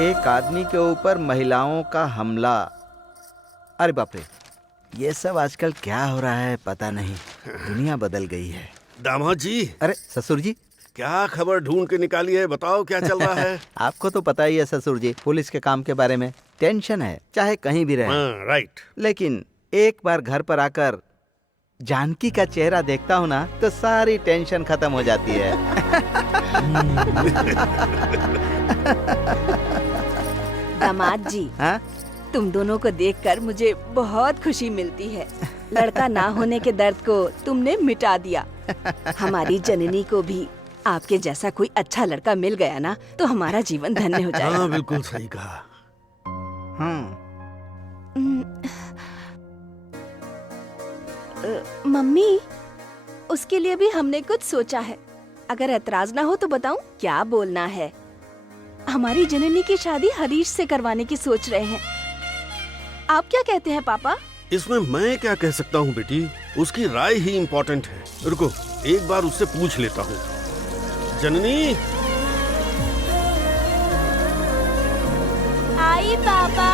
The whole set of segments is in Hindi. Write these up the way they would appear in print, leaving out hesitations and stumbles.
एक आदमी के ऊपर महिलाओं का हमला। अरे बाप रे, ये सब आजकल क्या हो रहा है पता नहीं, दुनिया बदल गई है। दामाद जी। अरे ससुर जी, क्या खबर ढूंढ के निकाली है, बताओ क्या चल रहा है। आपको तो पता ही है ससुर जी, पुलिस के काम के बारे में टेंशन है, चाहे कहीं भी रहे। हाँ, राइट। लेकिन एक बार घर पर आकर जानकी का चेहरा देखता हूँ ना, तो सारी टेंशन खत्म हो जाती है। दामाद जी, हाँ? तुम दोनों को देखकर मुझे बहुत खुशी मिलती है। लड़का ना होने के दर्द को तुमने मिटा दिया। हमारी जननी को भी आपके जैसा कोई अच्छा लड़का मिल गया ना, तो हमारा जीवन धन्य हो जाएगा। हाँ, बिल्कुल सही कहा। मम्मी, उसके लिए भी हमने कुछ सोचा है। अगर ऐतराज ना हो तो बताऊं क्या बोलना है। हमारी जननी की शादी हरीश से करवाने की सोच रहे हैं। आप क्या कहते हैं पापा? इसमें मैं क्या कह सकता हूँ बेटी, उसकी राय ही इम्पोर्टेंट है। रुको, एक बार उससे पूछ लेता हूँ। जननी। आई पापा।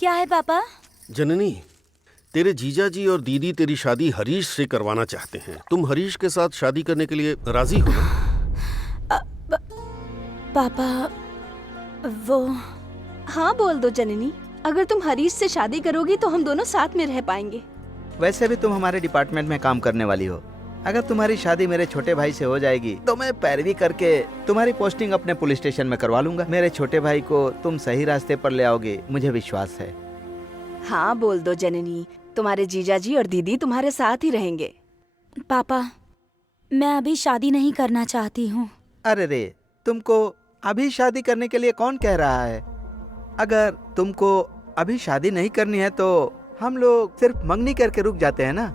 क्या है पापा? जननी, तेरे जीजा जी और दीदी तेरी शादी हरीश से करवाना चाहते हैं। तुम हरीश के साथ शादी करने के लिए राजी हो ना? पापा, वो। हाँ बोल दो जननी, अगर तुम हरीश से शादी करोगी तो हम दोनों साथ में रह पाएंगे। वैसे भी तुम हमारे डिपार्टमेंट में काम करने वाली हो। अगर तुम्हारी शादी मेरे छोटे भाई से हो जाएगी तो मैं पैरवी करके तुम्हारी पोस्टिंग अपने पुलिस स्टेशन में करवा लूंगा। मेरे छोटे भाई को तुम सही रास्ते पर ले आओगे, मुझे विश्वास है। हाँ बोल दो जननी, तुम्हारे जीजा जी और दीदी तुम्हारे साथ ही रहेंगे। पापा, मैं अभी शादी नहीं करना चाहती हूँ। अरे रे, तुमको अभी शादी करने के लिए कौन कह रहा है? अगर तुमको अभी शादी नहीं करनी है तो हम लोग सिर्फ मंगनी करके रुक जाते हैं ना।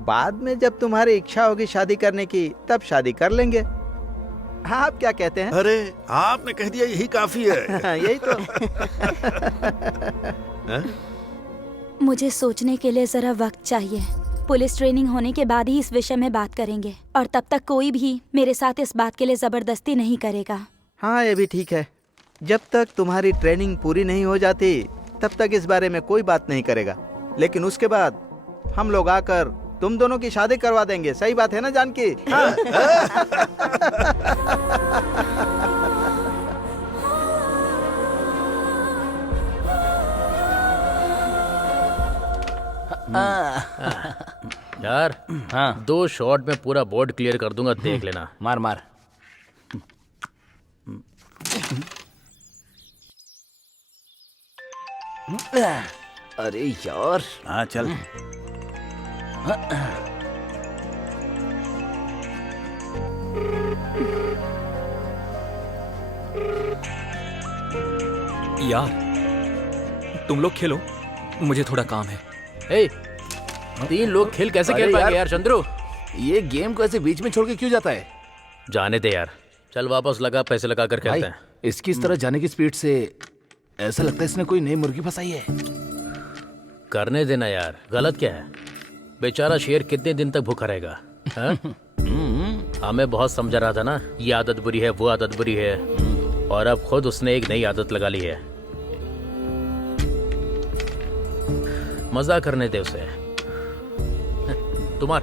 बाद में जब तुम्हारी इच्छा होगी शादी करने की, तब शादी कर लेंगे। हाँ, आप क्या कहते हैं? अरे आपने कह दिया, यही काफी है। यही तो। मुझे सोचने के लिए जरा वक्त चाहिए। पुलिस ट्रेनिंग होने के बाद ही इस विषय में बात करेंगे, और तब तक कोई भी मेरे साथ इस बात के लिए जबरदस्ती नहीं करेगा। हाँ, ये भी ठीक है। जब तक तुम्हारी ट्रेनिंग पूरी नहीं हो जाती तब तक इस बारे में कोई बात नहीं करेगा। लेकिन उसके बाद हम लोग आकर तुम दोनों की शादी करवा देंगे। सही बात है ना जानकी? हाँ। यार, हाँ, 2 शॉट में पूरा बोर्ड क्लियर कर दूंगा, देख लेना। मार मार। अरे यार। हाँ चल। यार, तुम लोग खेलो, मुझे थोड़ा काम है। ए, 3 लोग खेल कैसे खेल पाएंगे यार चंद्रू? ये गेम को ऐसे बीच में छोड़ के क्यों जाता है? जाने दे यार, चल वापस लगा, पैसे लगा कर खेलते हैं। इसकी इस तरह जाने की स्पीड से ऐसा लगता है इसने कोई नई मुर्गी फंसाई है। करने देना यार, गलत क्या है? बेचारा शेर कितने दिन तक भूखा रहेगा? हाँ? हमें बहुत समझा रहा था ना, ये आदत बुरी है, वो आदत बुरी है, और अब खुद उसने एक नई आदत लगा ली है। मजा करने दे उसे। तुम्हार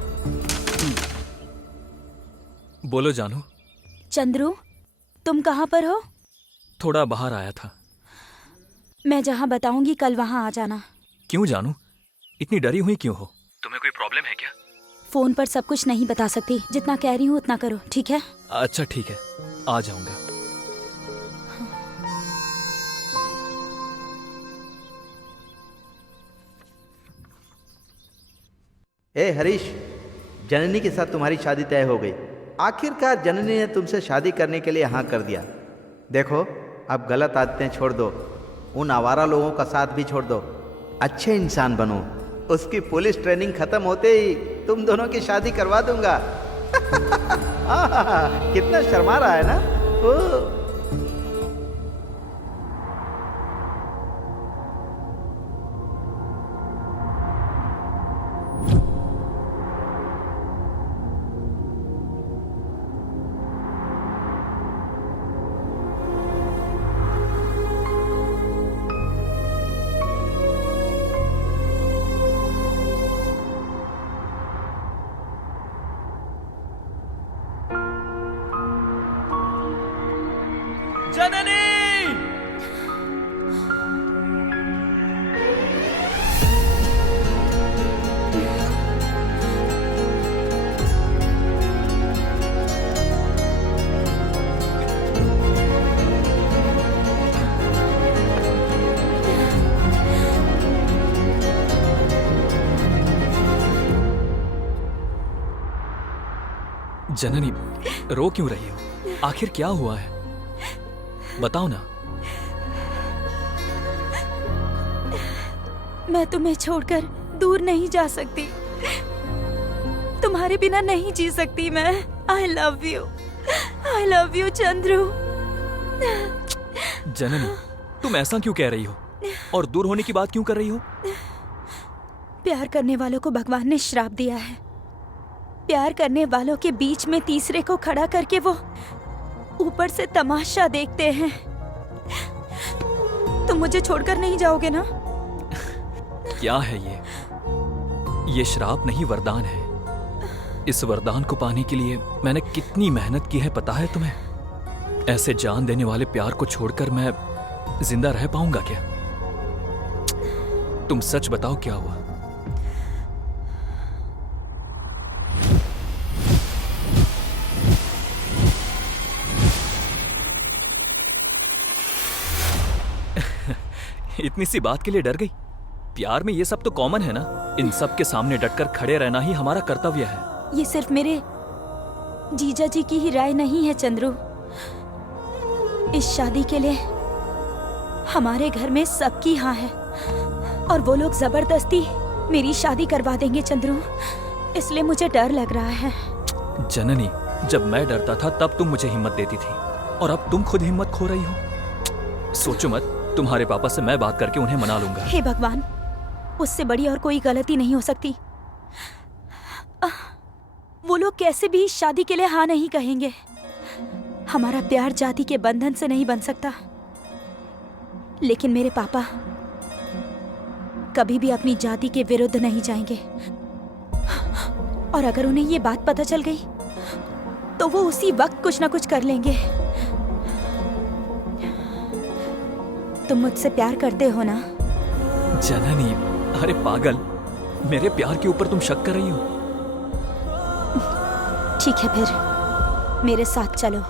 बोलो जानू। चंद्रू, तुम कहाँ पर हो? थोड़ा बाहर आया था। मैं जहाँ बताऊंगी कल वहाँ आ जाना। क्यों जानू, इतनी डरी हुई क्यों हो? तुम्हें कोई प्रॉब्लम है क्या? फोन पर सब कुछ नहीं बता सकती, जितना कह रही हूँ उतना करो, ठीक है? अच्छा ठीक है, आ जाऊंगा। ए हरीश, जननी के साथ तुम्हारी शादी तय हो गई। आखिरकार जननी ने तुमसे शादी करने के लिए हाँ कर दिया। देखो, अब गलत आदतें छोड़ दो, उन आवारा लोगों का साथ भी छोड़ दो, अच्छे इंसान बनो। उसकी पुलिस ट्रेनिंग खत्म होते ही तुम दोनों की शादी करवा दूंगा। कितना शर्मा रहा है ना? ओ। जननी! जननी, रो क्यों रही हो? आखिर क्या हुआ है? बताओ ना। मैं तुम्हें छोड़कर दूर नहीं जा सकती। तुम्हारे बिना नहीं जी सकती मैं। I love you Chandru. Janani, तुम ऐसा क्यों कह रही हो? और दूर होने की बात क्यों कर रही हो? प्यार करने वालों को भगवान ने श्राप दिया है। प्यार करने वालों के बीच में तीसरे को खड़ा करके वो ऊपर से तमाशा देखते हैं। तुम मुझे छोड़कर नहीं जाओगे ना? क्या है ये? ये श्राप नहीं, वरदान है। इस वरदान को पाने के लिए मैंने कितनी मेहनत की है पता है तुम्हें? ऐसे जान देने वाले प्यार को छोड़कर मैं जिंदा रह पाऊंगा क्या? तुम सच बताओ क्या हुआ? इतनी सी बात के लिए डर गई? प्यार में ये सब तो कॉमन है ना। इन सब के सामने डटकर खड़े रहना ही हमारा कर्तव्य है। ये सिर्फ मेरे जीजा जी की ही राय नहीं है चंद्रू। इस शादी के लिए हमारे घर में सबकी हाँ है और वो लोग जबरदस्ती मेरी शादी करवा देंगे चंद्रू। इसलिए मुझे डर लग रहा है। जननी, जब मैं डरता था तब तुम मुझे हिम्मत देती थी और अब तुम खुद हिम्मत खो रही हो। सोचो मत, तुम्हारे पापा से मैं बात करके उन्हें मना लूंगा। हे भगवान, उससे बड़ी और कोई गलती नहीं हो सकती। वो लोग कैसे भी शादी के लिए हाँ नहीं कहेंगे। हमारा प्यार जाति के बंधन से नहीं बन सकता। लेकिन मेरे पापा कभी भी अपनी जाति के विरुद्ध नहीं जाएंगे। और अगर उन्हें ये बात पता चल गई तो वो उसी वक्त कुछ ना कुछ कर लेंगे। तुम मुझसे प्यार करते हो ना? जननी, अरे पागल, मेरे प्यार के ऊपर तुम शक कर रही हो? ठीक है, फिर मेरे साथ चलो।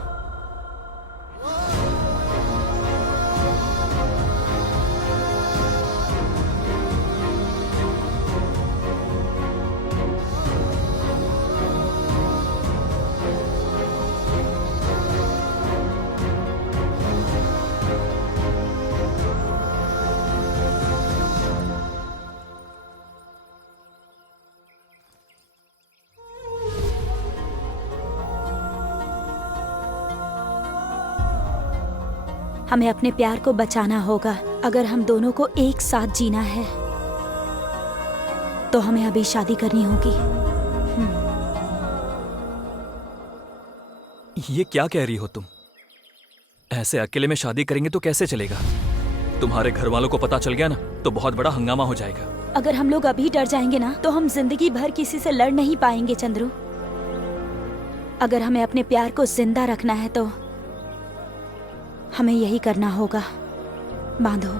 हमें अपने प्यार को बचाना होगा। अगर हम दोनों को एक साथ जीना है तो हमें अभी शादी करनी होगी। ये क्या कह रही हो तुम? ऐसे अकेले में शादी करेंगे तो कैसे चलेगा? तुम्हारे घर वालों को पता चल गया ना तो बहुत बड़ा हंगामा हो जाएगा। अगर हम लोग अभी डर जाएंगे ना तो हम जिंदगी भर किसी से लड़ नहीं पाएंगे चंद्रू। अगर हमें अपने प्यार को जिंदा रखना है तो हमें यही करना होगा। बांधो।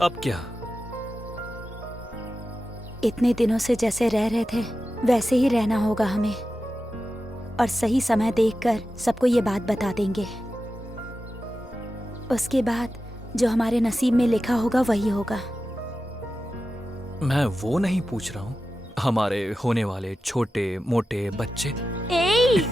अब क्या? इतने दिनों से जैसे रह रहे थे वैसे ही रहना होगा हमें, और सही समय देखकर सबको ये बात बता देंगे। उसके बाद जो हमारे नसीब में लिखा होगा वही होगा। मैं वो नहीं पूछ रहा हूँ, हमारे होने वाले छोटे मोटे बच्चे। ए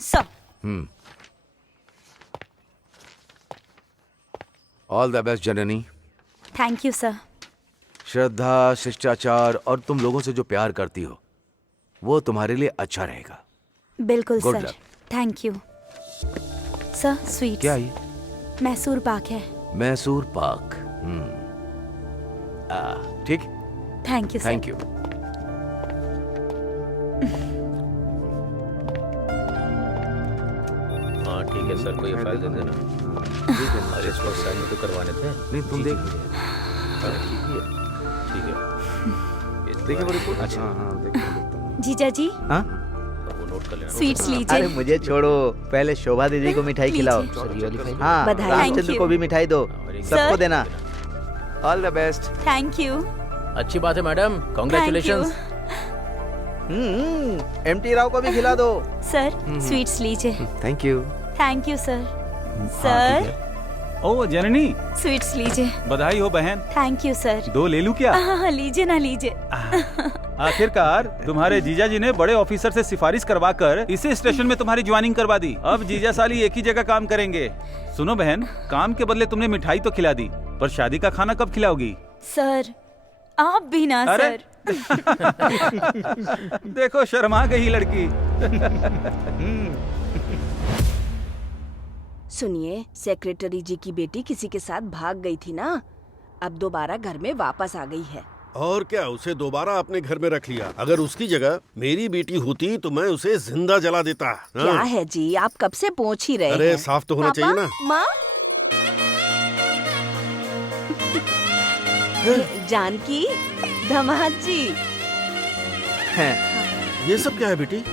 सो all the best Janani. Thank you sir. श्रद्धा, शिष्टाचार और तुम लोगों से जो प्यार करती हो वो तुम्हारे लिए अच्छा रहेगा। बिल्कुल Good sir. luck. Thank you sir. Sweets. क्या ये? मैसूर पाक है। मैसूर पाक। ठीक। Thank you sir. Thank you. हाँ ठीक है सर, कोई फाइल दे देना। अरे इस वक्त साइन तो करवाने थे। नहीं तुम देख ठीक है देखिए वो रिपोर्ट। अच्छा हाँ देखो। जीजा जी हाँ वो नोट कर लेना। स्वीट्स अरे लीजिए। मुझे छोड़ो, पहले शोभा दीदी को मिठाई खिलाओ। हाँ बधाई। रामचंद्र Thank को you. भी मिठाई दो, Sir. सबको देना। All the best. Thank you. अच्छी बात है मैडम, कॉन्ग्रेचुलेशन। एमटी राव को भी खिला दो। सर स्वीट्स लीजिए। Thank you. Thank you sir. Sir ओ जननी, स्वीट्स लीजिए। बधाई हो बहन। Thank you sir. 2 ले लूं क्या? हाँ लीजिए ना लीजिए। आखिरकार तुम्हारे जीजा जी ने बड़े ऑफिसर से सिफारिश करवा कर इसे स्टेशन में तुम्हारी ज्वाइनिंग करवा दी। अब जीजा साली एक ही जगह काम करेंगे। सुनो बहन, काम के बदले तुमने मिठाई तो खिला दी, पर शादी का खाना कब खिलाओगी? सर आप भी ना अरे! सर। देखो शर्मा गई लड़की। सुनिए, सेक्रेटरी जी की बेटी किसी के साथ भाग गई थी ना, अब दोबारा घर में वापस आ गई है। और क्या, उसे दोबारा अपने घर में रख लिया। अगर उसकी जगह मेरी बेटी होती तो मैं उसे जिंदा जला देता। हाँ। क्या है जी, आप कब से पहुंच ही रहे अरे हैं। साफ तो होना चाहिए ना। माँ जानकी, धमाल जी, ये सब क्या है बेटी?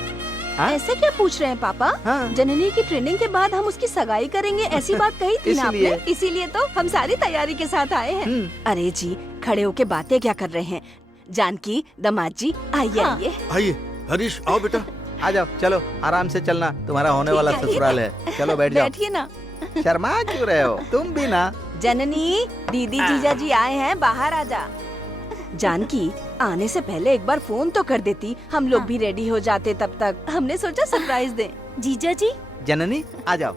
हाँ? ऐसे क्या पूछ रहे हैं पापा? हाँ। जननी की ट्रेनिंग के बाद हम उसकी सगाई करेंगे, ऐसी बात कही थी ना इसीलिए। आपने? इसीलिए तो हम सारी तैयारी के साथ आए हैं। अरे जी, खड़े होके बातें क्या कर रहे हैं? जानकी, दामाद जी, आइए हाँ। आइए। आइए हरीश, आओ बेटा। आ जाओ, चलो आराम से चलना, तुम्हारा होने ठीक वाला है, ससुराल है। चलो बैठ जाओ। बैठिए ना। शर्मा क्यों रहे हो तुम भी ना? जननी, दीदी जीजा जी आए हैं, बाहर आ जा। जानकी, आने से पहले एक बार फोन तो कर देती, हम लोग भी रेडी हो जाते तब तक। हमने सोचा सरप्राइज दें। जीजा जी जननी आ जाओ।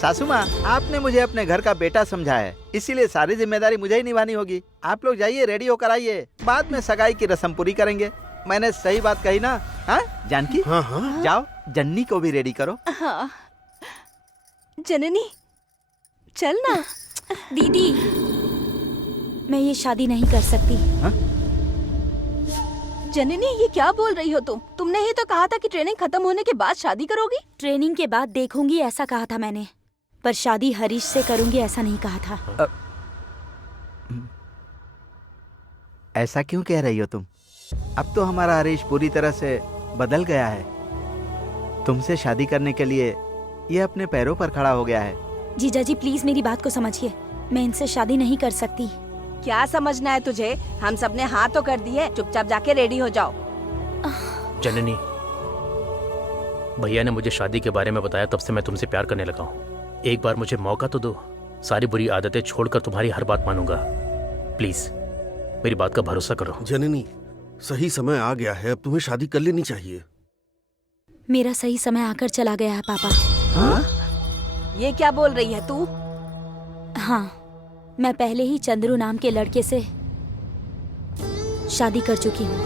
सासू माँ, आपने मुझे अपने घर का बेटा समझा है, इसीलिए सारी जिम्मेदारी मुझे ही निभानी होगी। आप लोग जाइए, रेडी होकर आइए, बाद में सगाई की रस्म पूरी करेंगे। मैंने सही बात कही ना? हाँ जानकी? हाँ हाँ। जाओ, जन्नी को भी रेडी करो। हाँ। जननी, चल ना। दीदी मैं ये शादी नहीं कर सकती। जननी ये क्या बोल रही हो तुमने ही तो कहा था कि ट्रेनिंग खत्म होने के बाद शादी करोगी। ट्रेनिंग के बाद देखूंगी ऐसा कहा था मैंने, पर शादी हरीश से करूंगी ऐसा नहीं कहा था। ऐसा क्यों कह रही हो तुम? अब तो हमारा हरीश पूरी तरह से बदल गया है। तुमसे शादी करने के लिए ये अपने पैरों पर खड़ा हो गया है। जीजा जी प्लीज मेरी बात को समझिए, मैं इनसे शादी नहीं कर सकती। क्या समझना है तुझे? हम सब ने हाँ तो कर दी है, चुपचाप जाके रेडी हो जाओ। जननी, भैया ने मुझे शादी के बारे में बताया, तब से मैं तुमसे प्यार करने लगा हूँ। एक बार मुझे मौका तो दो, सारी बुरी आदतें छोड़कर तुम्हारी हर बात मानूंगा। प्लीज मेरी बात का भरोसा करो। जननी, सही समय आ गया है, अब तुम्हें शादी कर लेनी चाहिए। मेरा सही समय आकर चला गया है पापा। हाँ? ये क्या बोल रही है तू? हाँ, मैं पहले ही चंद्रू नाम के लड़के से शादी कर चुकी हूँ।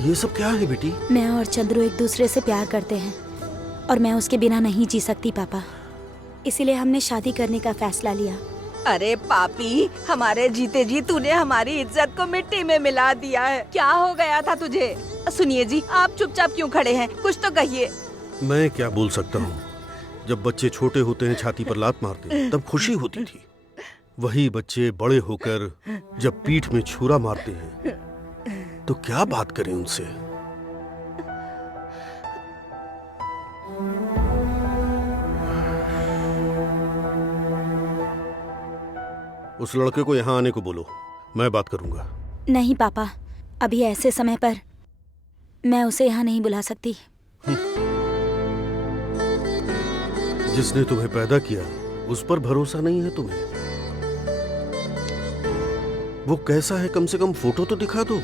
ये सब क्या है बेटी? मैं और चंद्रू एक दूसरे से प्यार करते हैं और मैं उसके बिना नहीं जी सकती पापा, इसीलिए हमने शादी करने का फैसला लिया। अरे पापी, हमारे जीते जी तूने हमारी इज्जत को मिट्टी में मिला दिया है। क्या हो गया था तुझे? सुनिए जी, आप चुपचाप क्यों खड़े हैं? कुछ तो कहिए। मैं क्या बोल सकता हूँ? जब बच्चे छोटे होते हैं छाती पर लात मारते हैं तब खुशी होती थी। वही बच्चे बड़े होकर जब पीठ में छुरा मारते हैं तो क्या बात करें उनसे। उस लड़के को यहाँ आने को बोलो, मैं बात करूंगा। नहीं पापा, अभी ऐसे समय पर मैं उसे यहाँ नहीं बुला सकती। जिसने तुम्हें पैदा किया उस पर भरोसा नहीं है तुम्हें? वो कैसा है कम से कम फोटो तो दिखा दो।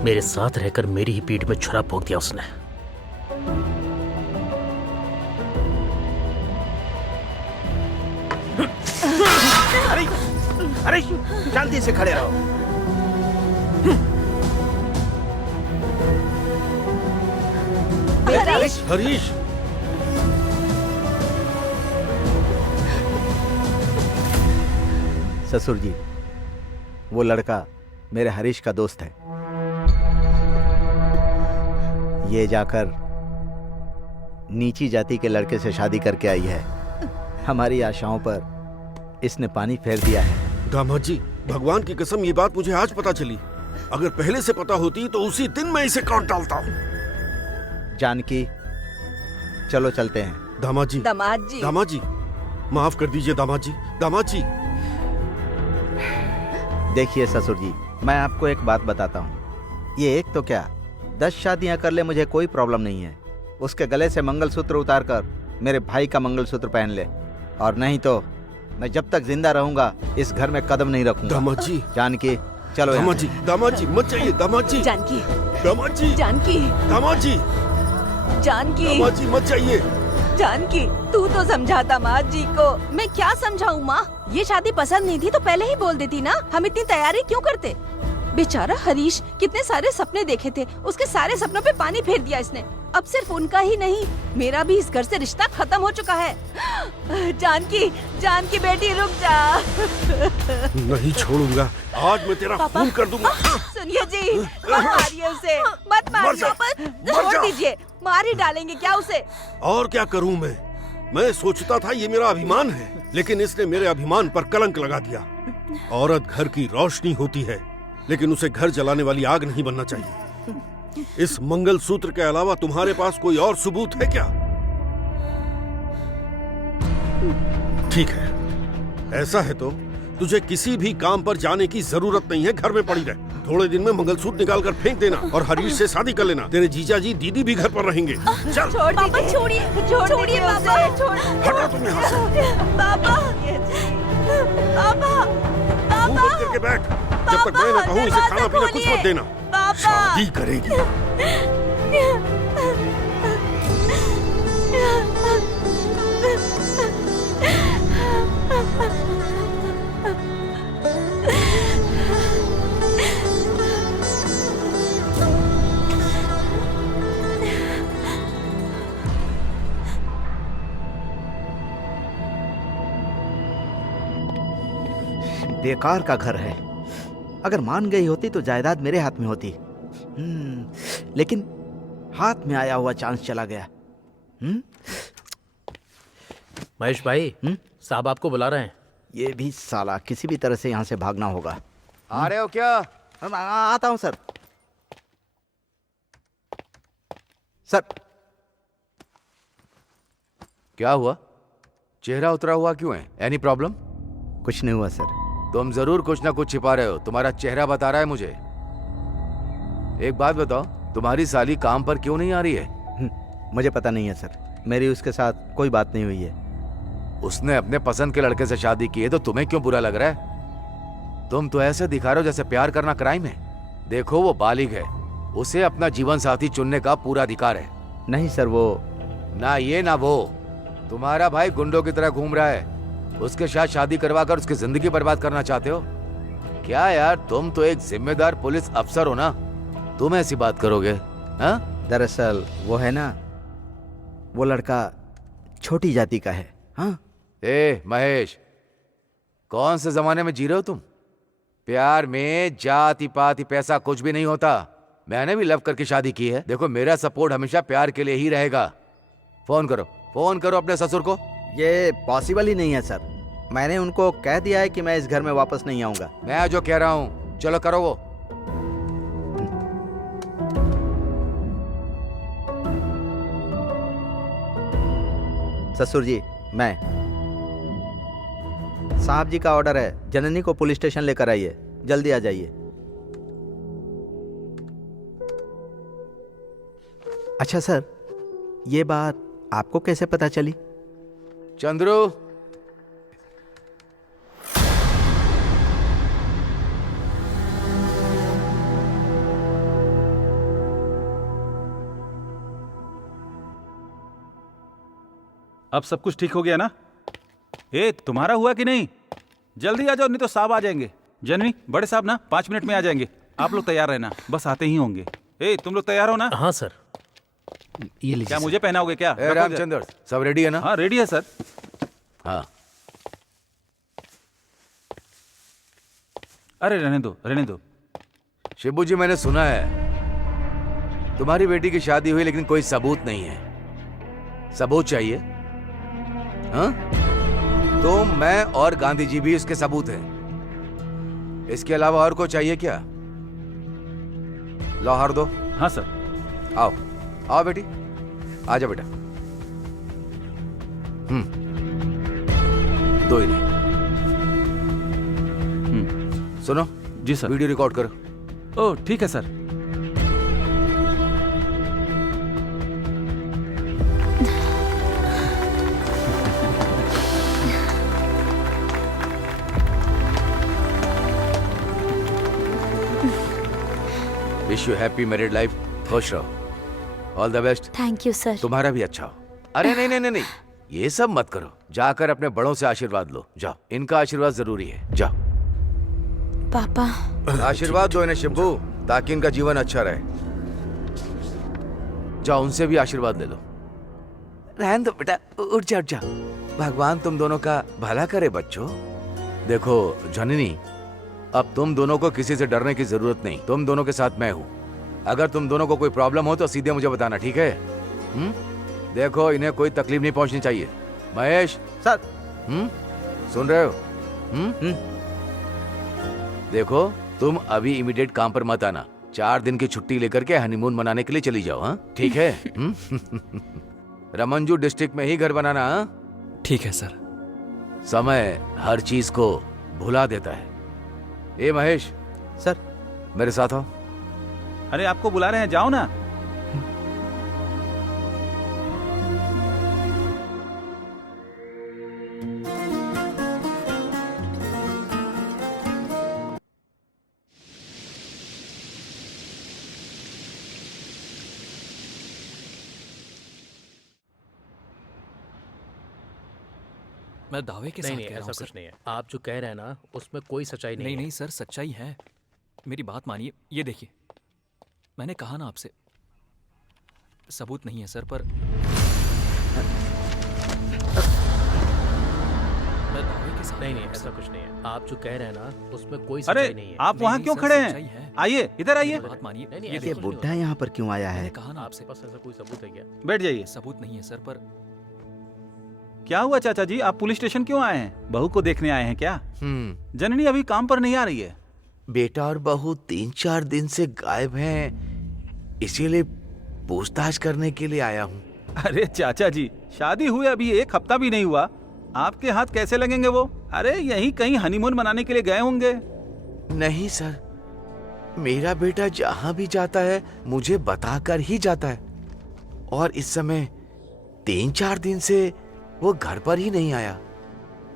मेरे साथ रहकर मेरी ही पीठ में छुरा भोंक दिया उसने। अरे शांति से खड़े रहो। हरीश, ससुर जी, वो लड़का मेरे हरीश का दोस्त है। ये जाकर नीची जाति के लड़के से शादी करके आई है। हमारी आशाओं पर इसने पानी फेर दिया है। दामाद जी, भगवान की कसम ये बात मुझे आज पता चली। अगर पहले से पता होती तो उसी दिन मैं इसे काट डालता। जानकी, चलो चलते हैं। दामाद जी, दामाद जी, दामाद जी, माफ कर दीजिए दामाद जी। दामाद जी, देखिए ससुर जी, मैं आपको एक बात बताता हूँ। ये एक तो क्या 10 शादियां कर ले, मुझे कोई प्रॉब्लम नहीं है। उसके गले से मंगलसूत्र उतार कर मेरे भाई का मंगलसूत्र पहन ले, और नहीं तो मैं जब तक जिंदा रहूंगा इस घर में कदम नहीं रखूंगा। दामाद जी, जानकी, चलो यहाँ दामाद जी, दामाद जी मत जाइए। दामाद जी, जानकी, दामाद जी, जानकी, दामाद जी, जानकी, दामाद जी मत जाइए। जानकी, तू तो समझा दामाद जी को। मैं क्या समझाऊं माँ? ये शादी पसंद नहीं थी तो पहले ही बोल देती ना। हम इतनी तैयारी क्यों करते? बेचारा हरीश कितने सारे सपने देखे थे, उसके सारे सपनों पे पानी फेर दिया इसने। अब सिर्फ उनका ही नहीं, मेरा भी इस घर से रिश्ता खत्म हो चुका है। जानकी, जानकी बेटी रुक जा। नहीं छोड़ूंगा, आज मैं तेरा खून कर दूंगा। सुनिए जी, मत मारिए उसे, मत मारिए, छोड़ दीजिए। मार ही डालेंगे क्या उसे? और क्या करूं मैं सोचता था ये मेरा अभिमान है, लेकिन इसने मेरे अभिमान पर कलंक लगा दिया। औरत घर की रोशनी होती है, लेकिन उसे घर जलाने वाली आग नहीं बनना चाहिए। इस मंगलसूत्र के अलावा तुम्हारे पास कोई और सबूत है क्या? ठीक है, ऐसा है तो तुझे किसी भी काम पर जाने की जरूरत नहीं है, घर में पड़ी रह। थोड़े दिन में मंगलसूत्र निकाल कर फेंक देना और हरीश से शादी कर लेना। तेरे जीजा जी दीदी भी घर पर रहेंगे। चल छोड़ दीजिए, छोड़िए पापा, छोड़। हटो तुम यहाँ से। पापा, पापा, पापा। के बैठ। जब तक मैं ना कहूँ इसे खाना पीना कुछ मत देना। शादी करेगी। बेकार का घर है। अगर मान गई होती तो जायदाद मेरे हाथ में होती। लेकिन हाथ में आया हुआ चांस चला गया। महेश भाई, साहब आपको बुला रहे हैं। ये भी साला किसी भी तरह से यहाँ से भागना होगा। आ रहे हो क्या? आता हूँ सर। सर क्या हुआ? चेहरा उतरा हुआ क्यों है? Any problem? कुछ नहीं हुआ सर। तुम जरूर कुछ ना कुछ छिपा रहे हो, तुम्हारा चेहरा बता रहा है मुझे। एक बात बताओ, तुम्हारी साली काम पर क्यों नहीं आ रही है? मुझे पता नहीं है सर, मेरी उसके साथ कोई बात नहीं हुई है। उसने अपने पसंद के लड़के से शादी की है तो तुम्हें क्यों बुरा लग रहा है? तुम तो ऐसे दिखा रहे हो जैसे प्यार करना क्राइम है। देखो वो बालिग है, उसे अपना जीवन साथी चुनने का पूरा अधिकार है। नहीं सर, वो ना ये ना वो। तुम्हारा भाई गुंडों की तरह घूम रहा है, उसके साथ शादी करवा कर उसकी जिंदगी बर्बाद करना चाहते हो क्या? यार तुम तो एक जिम्मेदार पुलिस अफसर हो ना, तुम ऐसी बात करोगे? हाँ, दरअसल वो है ना, वो लड़का छोटी जाति का है। हाँ। ए महेश, कौन से जमाने में जी रहे हो तुम? प्यार में जाति पाति पैसा कुछ भी नहीं होता। मैंने भी लव करके शादी की है। देखो मेरा सपोर्ट हमेशा प्यार के लिए ही रहेगा। फोन करो अपने ससुर को। ये पॉसिबल ही नहीं है सर। मैंने उनको कह दिया है कि मैं इस घर में वापस नहीं आऊंगा। मैं जो कह रहा हूं, चलो करो वो। ससुर जी, मैं साहब जी का ऑर्डर है, जननी को पुलिस स्टेशन लेकर आइए, जल्दी आ जाइए। अच्छा सर, ये बात आपको कैसे पता चली? चंद्रू, अब सब कुछ ठीक हो गया ना? ए, तुम्हारा हुआ कि नहीं? जल्दी आ जाओ, नहीं तो साहब आ जाएंगे। जनवी, बड़े साहब ना 5 मिनट में आ जाएंगे। आप लोग तैयार रहना, बस आते ही होंगे। ए, तुम लोग तैयार हो ना? हाँ सर। ये लीजिए। क्या मुझे पहनाओगे क्या? ए रामचंद्र, सब रेडी है ना? हाँ रेडी है सर। हाँ। अरे रहने दो। शिबू जी, मैंने सुना है तुम्हारी बेटी की शादी हुई लेकिन कोई सबूत नहीं है। सबूत चाहिए? हाँ? तुम, मैं और गांधी जी भी इसके सबूत हैं। इसके अलावा और कोई चाहिए क्या? लाहौर दो। हाँ सर। आओ बेटी, आजा बेटा। दो ही नहीं। सुनो जी सर। वीडियो रिकॉर्ड करो। ओह ठीक है sir. Wish you happy married life. खुश रहो। All the best. Thank you sir. तुम्हारा भी अच्छा हो। अरे नहीं, ये सब मत करो। जाकर अपने बड़ों से आशीर्वाद लो। जाओ, इनका आशीर्वाद जरूरी है। जाओ। पापा। आशीर्वाद दो इन्हें शिब्बू, ताकि इनका जीवन अच्छा रहे। जाओ, उनसे भी आशीर्वाद ले लो। रहने दो बेटा, उठ जा। भगवान तुम दोनों का भला करे बच्चों। देखो जननी, अब तुम दोनों को किसी से डरने की जरूरत नहीं। तुम दोनों के साथ मैं हूं। अगर तुम दोनों को कोई प्रॉब्लम हो तो सीधे मुझे बताना, ठीक है? देखो, इन्हें कोई तकलीफ नहीं पहुंचनी चाहिए। महेश सर। सुन रहे हो? देखो, तुम अभी इमीडिएट काम पर मत आना। 4 दिन की छुट्टी लेकर के हनीमून मनाने के लिए चली जाओ। हाँ ठीक है? रमनजू डिस्ट्रिक्ट में ही घर बनाना। हाँ ठीक है सर। समय हर चीज को भुला देता है। ए महेश सर। मेरे साथ आओ। अरे आपको बुला रहे हैं, जाओ ना। मैं दावे के नहीं साथ नहीं कह रहा ऐसा हूँ कुछ सर। नहीं है। आप जो कह रहे हैं ना उसमें कोई सच्चाई नहीं नहीं है। नहीं सर, सच्चाई है। मेरी बात मानिए, ये देखिए, मैंने कहा ना आपसे, सबूत नहीं है सर, पर मैं दावे के साथ नहीं कह नहीं रहा हूँ ऐसा सर। कुछ नहीं है। आप जो कह रहे हैं ना उसमें कोई अरे सच्चाई नहीं है। आप नहीं, वहाँ नहीं, क्यों सर, खड़े सच्चाई हैं? है। आइए, इधर आइए। मेरी बात मानिए, नहीं नहीं ये ऐसा ये कुछ देखिए, नहीं बुढ़ा होता। यहाँ पर क्यों आया मैंने है? कहा ना आपसे, आपके पास ऐसा कोई सबूत है क्या? बैठ जाइए। सबूत नहीं है सर, पर क्या हुआ चाचा जी, आप पुलिस स्टेशन क्यों आए हैं? बहू को देखने आए हैं क्या? जननी अभी काम पर नहीं आ रही है। बेटा और बहू 3-4 दिन से गायब हैं, इसीलिए पूछताछ करने के लिए आया हूँ। अरे चाचा जी, शादी हुए अभी 1 हफ्ता भी नहीं हुआ, आपके हाथ कैसे लगेंगे वो? अरे यहीं कहीं हनीमून मनाने के लिए गए होंगे। नहीं सर, मेरा बेटा जहाँ भी जाता है मुझे बताकर ही जाता है, और इस समय 3-4 दिन से वो घर पर ही नहीं आया।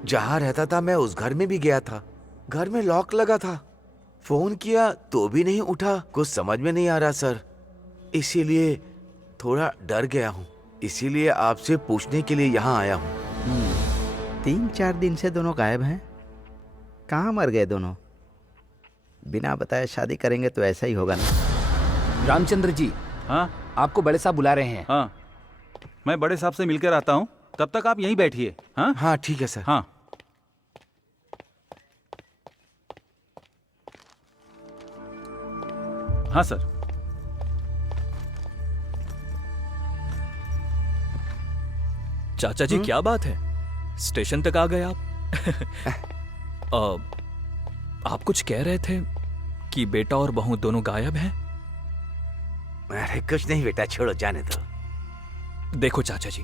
जहाँ रहता था मैं उस घर में भी गया था, घर में लॉक लगा था, फोन किया तो भी नहीं उठा। कुछ समझ में नहीं आ रहा सर, इसीलिए थोड़ा डर गया हूँ, इसीलिए आपसे पूछने के लिए यहाँ आया हूँ। 3-4 दिन से दोनों गायब हैं। कहाँ मर गए दोनों? बिना बताए शादी करेंगे तो ऐसा ही होगा ना। रामचंद्र जी, हाँ आपको बड़े साहब बुला रहे हैं। हाँ, मैं बड़े साहब से मिलकर आता हूँ, तब तक आप यहीं बैठिए। हाँ हाँ ठीक है सर। हाँ। हाँ सर। चाचा जी क्या बात है, स्टेशन तक आ गए आप? आप कुछ कह रहे थे कि बेटा और बहू दोनों गायब हैं। अरे कुछ नहीं बेटा, छोड़ो, जाने दो। देखो चाचा जी,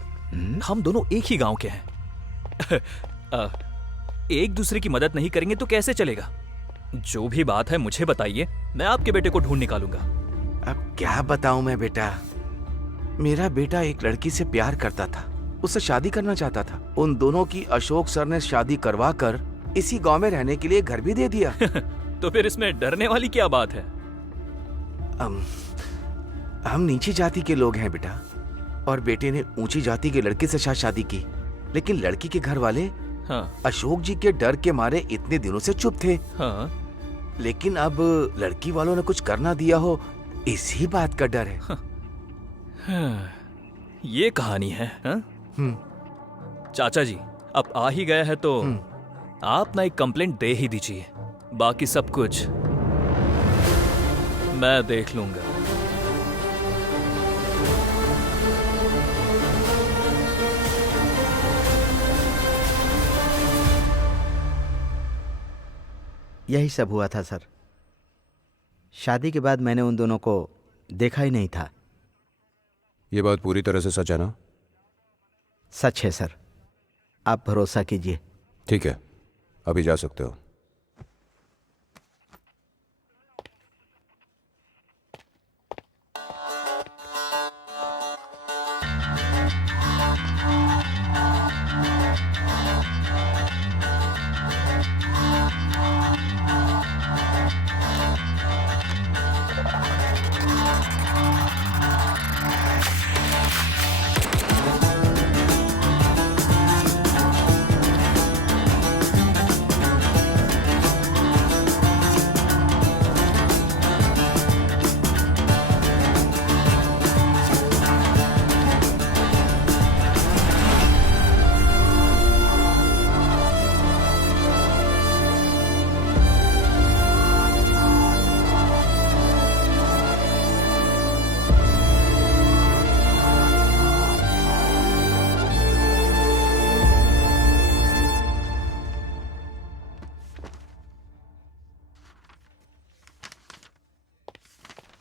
हम दोनों एक ही गांव के हैं। एक दूसरे की मदद नहीं करेंगे तो कैसे चलेगा? जो भी बात है मुझे बताइए, मैं आपके बेटे को ढूंढ निकालूंगा। अब क्या बताऊं मैं बेटा, मेरा बेटा एक लड़की से प्यार करता था, उससे शादी करना चाहता था। उन दोनों की अशोक सर ने शादी करवा कर इसी गांव में रहने के लिए घर भी दे दिया। तो फिर इसमें डरने वाली क्या बात है? हम नीची जाति के लोग हैं बेटा, और बेटे ने ऊंची जाति के लड़के से शादी की, लेकिन लड़की के घर वाले हाँ अशोक जी के डर के मारे इतने दिनों से चुप थे। हाँ, लेकिन अब लड़की वालों ने कुछ करना दिया हो, इसी बात का डर है। हाँ, ये कहानी है। हाँ? चाचा जी, अब आ ही गया है तो आप ना एक कंप्लेंट दे ही दीजिए, बाकी सब कुछ मैं देख लूंगा। यही सब हुआ था सर। शादी के बाद मैंने उन दोनों को देखा ही नहीं था। ये बात पूरी तरह से सच है ना? सच है सर, आप भरोसा कीजिए। ठीक है, अभी जा सकते हो।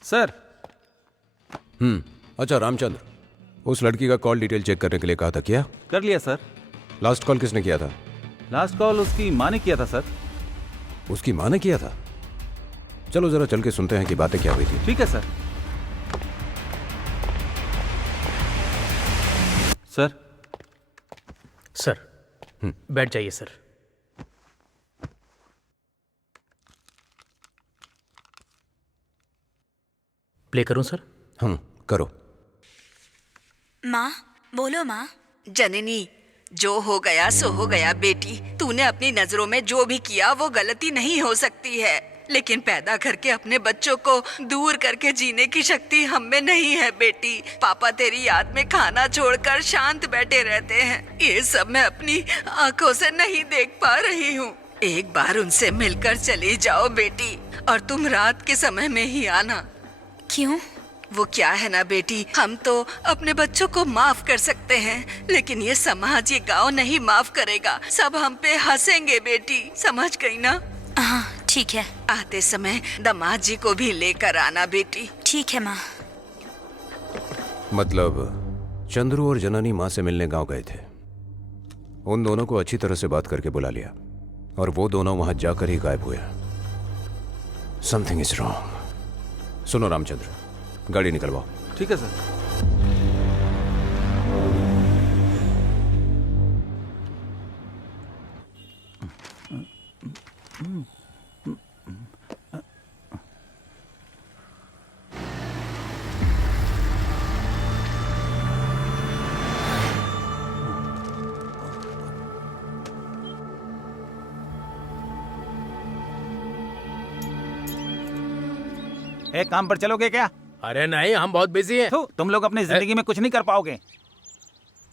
सर। अच्छा रामचंद्र, उस लड़की का कॉल डिटेल चेक करने के लिए कहा था, क्या? कर लिया सर। लास्ट कॉल किसने किया था? लास्ट कॉल उसकी माँ ने किया था सर। उसकी माँ ने किया था? चलो जरा चल के सुनते हैं कि बातें क्या हुई थी। ठीक है सर। सर। सर बैठ जाइए सर। प्ले करूं सर? करो। माँ, बोलो माँ। जननी, जो हो गया सो हो गया बेटी। तूने अपनी नजरों में जो भी किया वो गलती नहीं हो सकती है, लेकिन पैदा करके अपने बच्चों को दूर करके जीने की शक्ति हम में नहीं है बेटी। पापा तेरी याद में खाना छोड़कर शांत बैठे रहते हैं। ये सब मैं अपनी आंखों से नहीं देख पा रही हूँ। एक बार उनसे मिलकर चली जाओ बेटी, और तुम रात के समय में ही आना। क्यों? वो क्या है ना बेटी, हम तो अपने बच्चों को माफ कर सकते हैं, लेकिन ये समाज, ये गांव नहीं माफ करेगा। सब हम पे हंसेंगे बेटी, समझ गई ना? हाँ ठीक है। आते समय दामाद जी को भी लेकर आना बेटी। ठीक है माँ। मतलब चंद्रू और जननी माँ से मिलने गांव गए थे। उन दोनों को अच्छी तरह से बात करके बुला लिया और वो दोनों वहां जाकर ही गायब हुए। Something is wrong. सुनो रामचंद्र, गाड़ी निकलवाओ। ठीक है सर। एक काम पर चलोगे क्या? अरे नहीं, हम बहुत बिजी हैं। तुम लोग अपनी जिंदगी में कुछ नहीं कर पाओगे।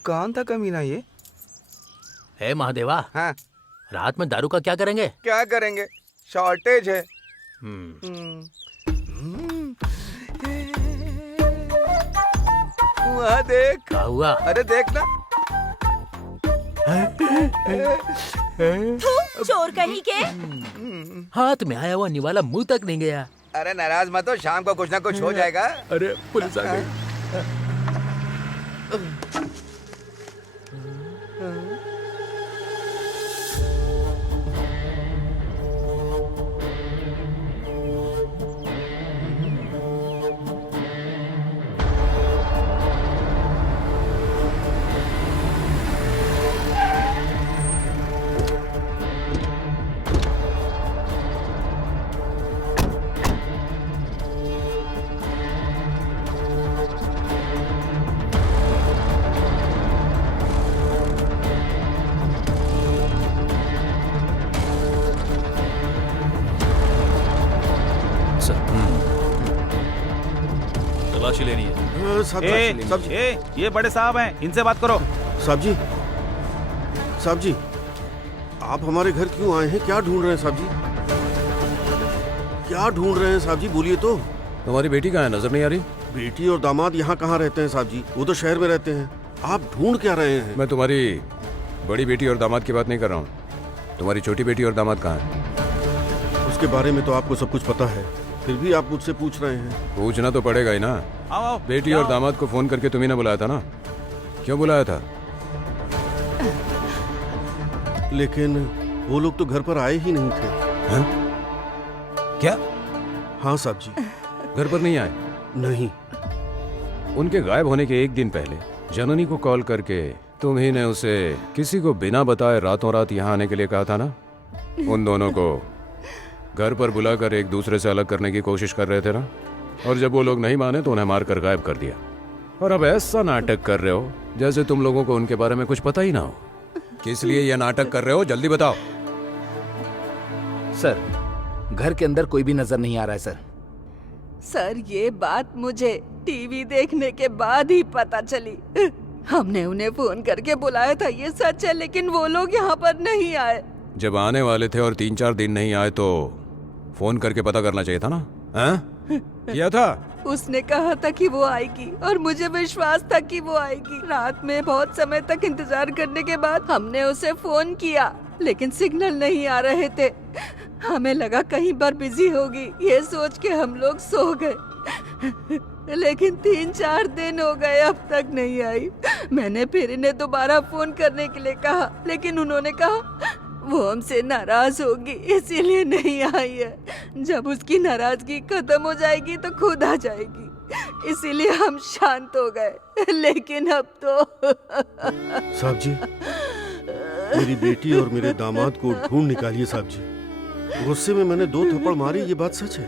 कौन था कमीना ये? हे महादेवा, हाँ, रात में दारू का क्या करेंगे? क्या करेंगे, शॉर्टेज है। वहाँ देख। क्या हुआ? अरे देख ना। चोर कहीं के। हाथ में आया हुआ निवाला मुंह तक नहीं गया। अरे नाराज मत हो, शाम को कुछ ना कुछ हो जाएगा। अरे पुलिस आ गई। तलाशी लेनी है। साहब जी, ये बड़े साहब हैं, इनसे बात करो। साहब जी, साहब जी, आप हमारे घर क्यों आए हैं? क्या ढूंढ रहे हैं साहब जी? क्या ढूंढ रहे हैं साहब जी, बोलिए तो। तुम्हारी बेटी कहाँ है, नजर नहीं आ रही? बेटी और दामाद यहाँ कहाँ रहते हैं साहब जी? वो तो शहर में रहते हैं। आप ढूंढ क्या रहे हैं? मैं तुम्हारी बड़ी बेटी और दामाद की बात नहीं कर रहा हूँ। तुम्हारी छोटी बेटी और दामाद कहाँ है? उसके बारे में तो आपको सब कुछ पता है, फिर भी आप मुझसे पूछ रहे हैं। पूछना तो पड़ेगा ही ना। आओ आओ। बेटी और दामाद को फोन करके तुम्ही ने बुलाया था ना? क्यों बुलाया था? लेकिन वो लोग तो घर पर आए ही नहीं थे। हैं? क्या? हाँ साहब जी। घर पर नहीं आए? नहीं। उनके गायब होने के एक दिन पहले जननी को कॉल करके तुम्ही ने उसे किसी को बिना बताए रातों रात यहाँ आने के लिए कहा था ना? उन दोनों को घर पर बुलाकर एक दूसरे से अलग करने की कोशिश कर रहे थे ना? और जब वो लोग नहीं माने तो उन्हें मारकर गायब कर दिया। और अब ऐसा नाटक कर रहे हो जैसे तुम लोगों को उनके बारे में कुछ पता ही ना हो। किस लिए यह नाटक कर रहे हो, जल्दी बताओ। सर, घर के अंदर कोई भी नजर नहीं आ रहा है सर। सर, ये बात मुझे टीवी देखने के बाद ही पता चली। हमने उन्हें फोन करके बुलाया था, ये सच है, लेकिन वो लोग यहाँ पर नहीं आए। जब आने वाले थे और 3-4 दिन नहीं आए तो फोन करके पता करना चाहिए था ना? हैं? किया था? उसने कहा था कि वो आएगी और मुझे विश्वास था कि वो आएगी। रात में बहुत समय तक इंतजार करने के बाद हमने उसे फोन किया, लेकिन सिग्नल नहीं आ रहे थे। हमें लगा कहीं पर बिजी होगी, ये सोच के हम लोग सो गए। लेकिन 3-4 दिन हो गए, अब तक नहीं आई। मैंने फिर इन्हें दोबारा फोन करने के लिए कहा, लेकिन उन्होंने कहा वो हमसे नाराज होगी, इसीलिए नहीं आई है। जब उसकी नाराजगी खत्म हो जाएगी तो खुद आ जाएगी, इसीलिए हम शांत हो गए। लेकिन अब तो साहब जी, मेरी बेटी और मेरे दामाद को ढूंढ निकालिए साहब जी। गुस्से में मैंने 2 थप्पड़ मारी, ये बात सच है,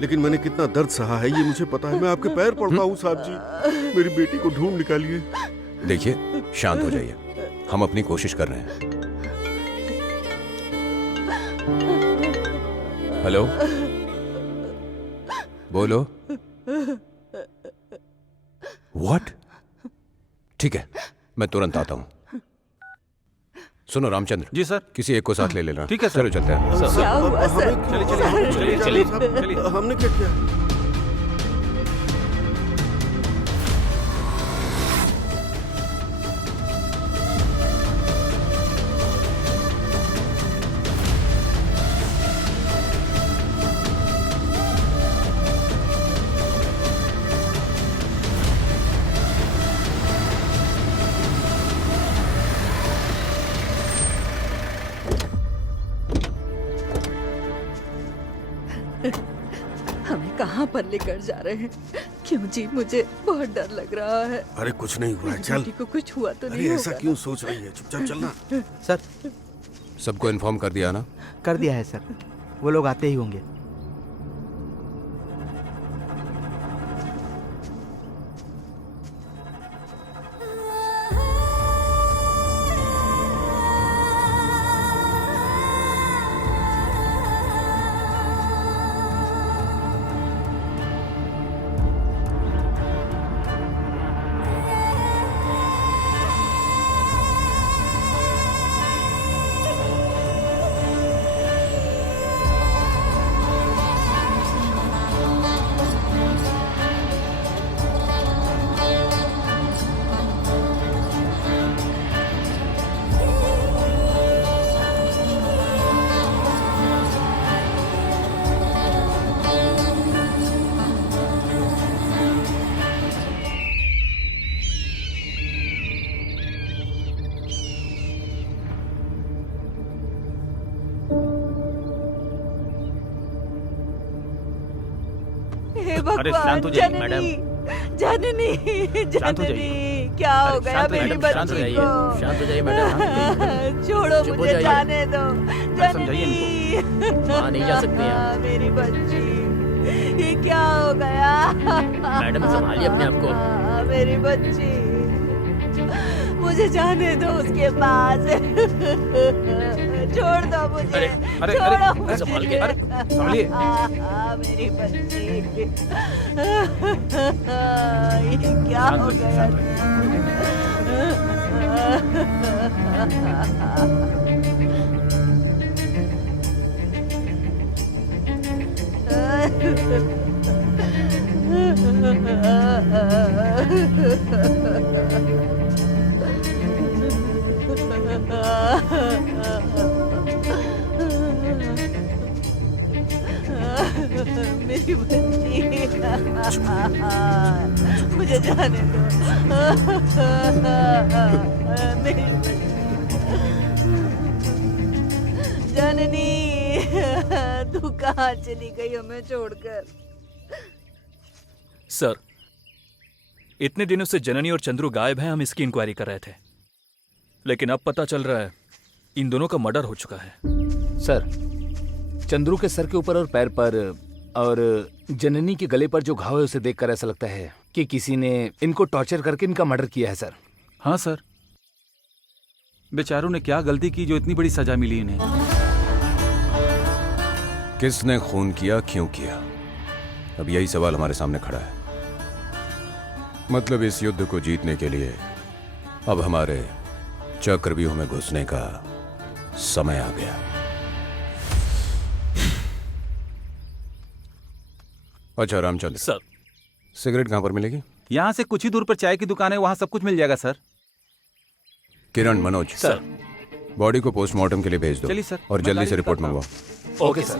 लेकिन मैंने कितना दर्द सहा है ये मुझे पता है। मैं आपके पैर पड़ता हूँ साहब जी, मेरी बेटी को ढूंढ निकालिए। देखिए, शांत हो जाइए। हम अपनी कोशिश कर रहे हैं। हेलो, बोलो। व्हाट? ठीक है, मैं तुरंत आता हूं। सुनो रामचंद्र जी सर। किसी एक को साथ ले लेना। ठीक है सर। चलो चलते हैं। क्या हुआ सर? चलिए। हमने क्या किया? हमें कहाँ पर लेकर जा रहे हैं? क्यों जी, मुझे बहुत डर लग रहा है। अरे कुछ नहीं हुआ है, चल। बेटी को कुछ हुआ तो अरे नहीं ऐसा होगा? क्यों सोच रही है? चुपचाप चलना। सर, सबको इन्फॉर्म कर दिया ना? कर दिया है सर, वो लोग आते ही होंगे। हे अरे शांत हो भगवान, जाइए, जननी, जननी, शांत हो जाइए। जननी, क्या हो अरे गया शांत हो मेरी जाइए, शांत हो बच्ची जाइए, को? शांत हो जाइए मैडम। छोड़ो चुप हो मुझे, जाइए। जाने दो। समझाइए जननी, वहाँ नहीं जा सकते आप। मेरी बच्ची, ये क्या हो गया? मैडम संभालिए अपने आप को। मेरी बच्ची, मुझे जाने दो उसके पास। छोड़ दो मुझे। अरे, अरे, छोड़ो अरे, मुझे। संभाल के, अरे, संभालिए। मेरी बच्ची, ये क्या शांत हो होइए, गया? शांत होइए। मेरी बच्ची, मुझे जाने दो। मेरी बच्ची, जननी, तू कहाँ चली गई हमें छोड़कर? सर, इतने दिनों से जननी और चंद्रू गायब हैं, हम इसकी इंक्वायरी कर रहे थे, लेकिन अब पता चल रहा है इन दोनों का मर्डर हो चुका है। सर, चंद्रू के सर के ऊपर और पैर पर और जननी के गले पर जो घाव है उसे देखकर ऐसा लगता है कि किसी ने इनको टॉर्चर करके इनका मर्डर किया है सर। हाँ सर, बेचारों ने क्या गलती की जो इतनी बड़ी सजा मिली इन्हें? किसने खून किया, क्यों किया? अब यही सवाल हमारे सामने खड़ा है। मतलब इस युद्ध को जीतने के लिए अब हमारे चक्रव्यूह में घुसने का समय आ गया। अच्छा रामचंद्र सर, सिगरेट कहां पर मिलेगी? यहाँ से कुछ ही दूर पर चाय की दुकान है, वहाँ सब कुछ मिल जाएगा सर। किरण, मनोज सर। बॉडी को पोस्टमार्टम के लिए भेज दो। चलिए सर, और मैं जल्दी गाड़ी से रिपोर्ट निकालता मंगवाओ। Okay sir.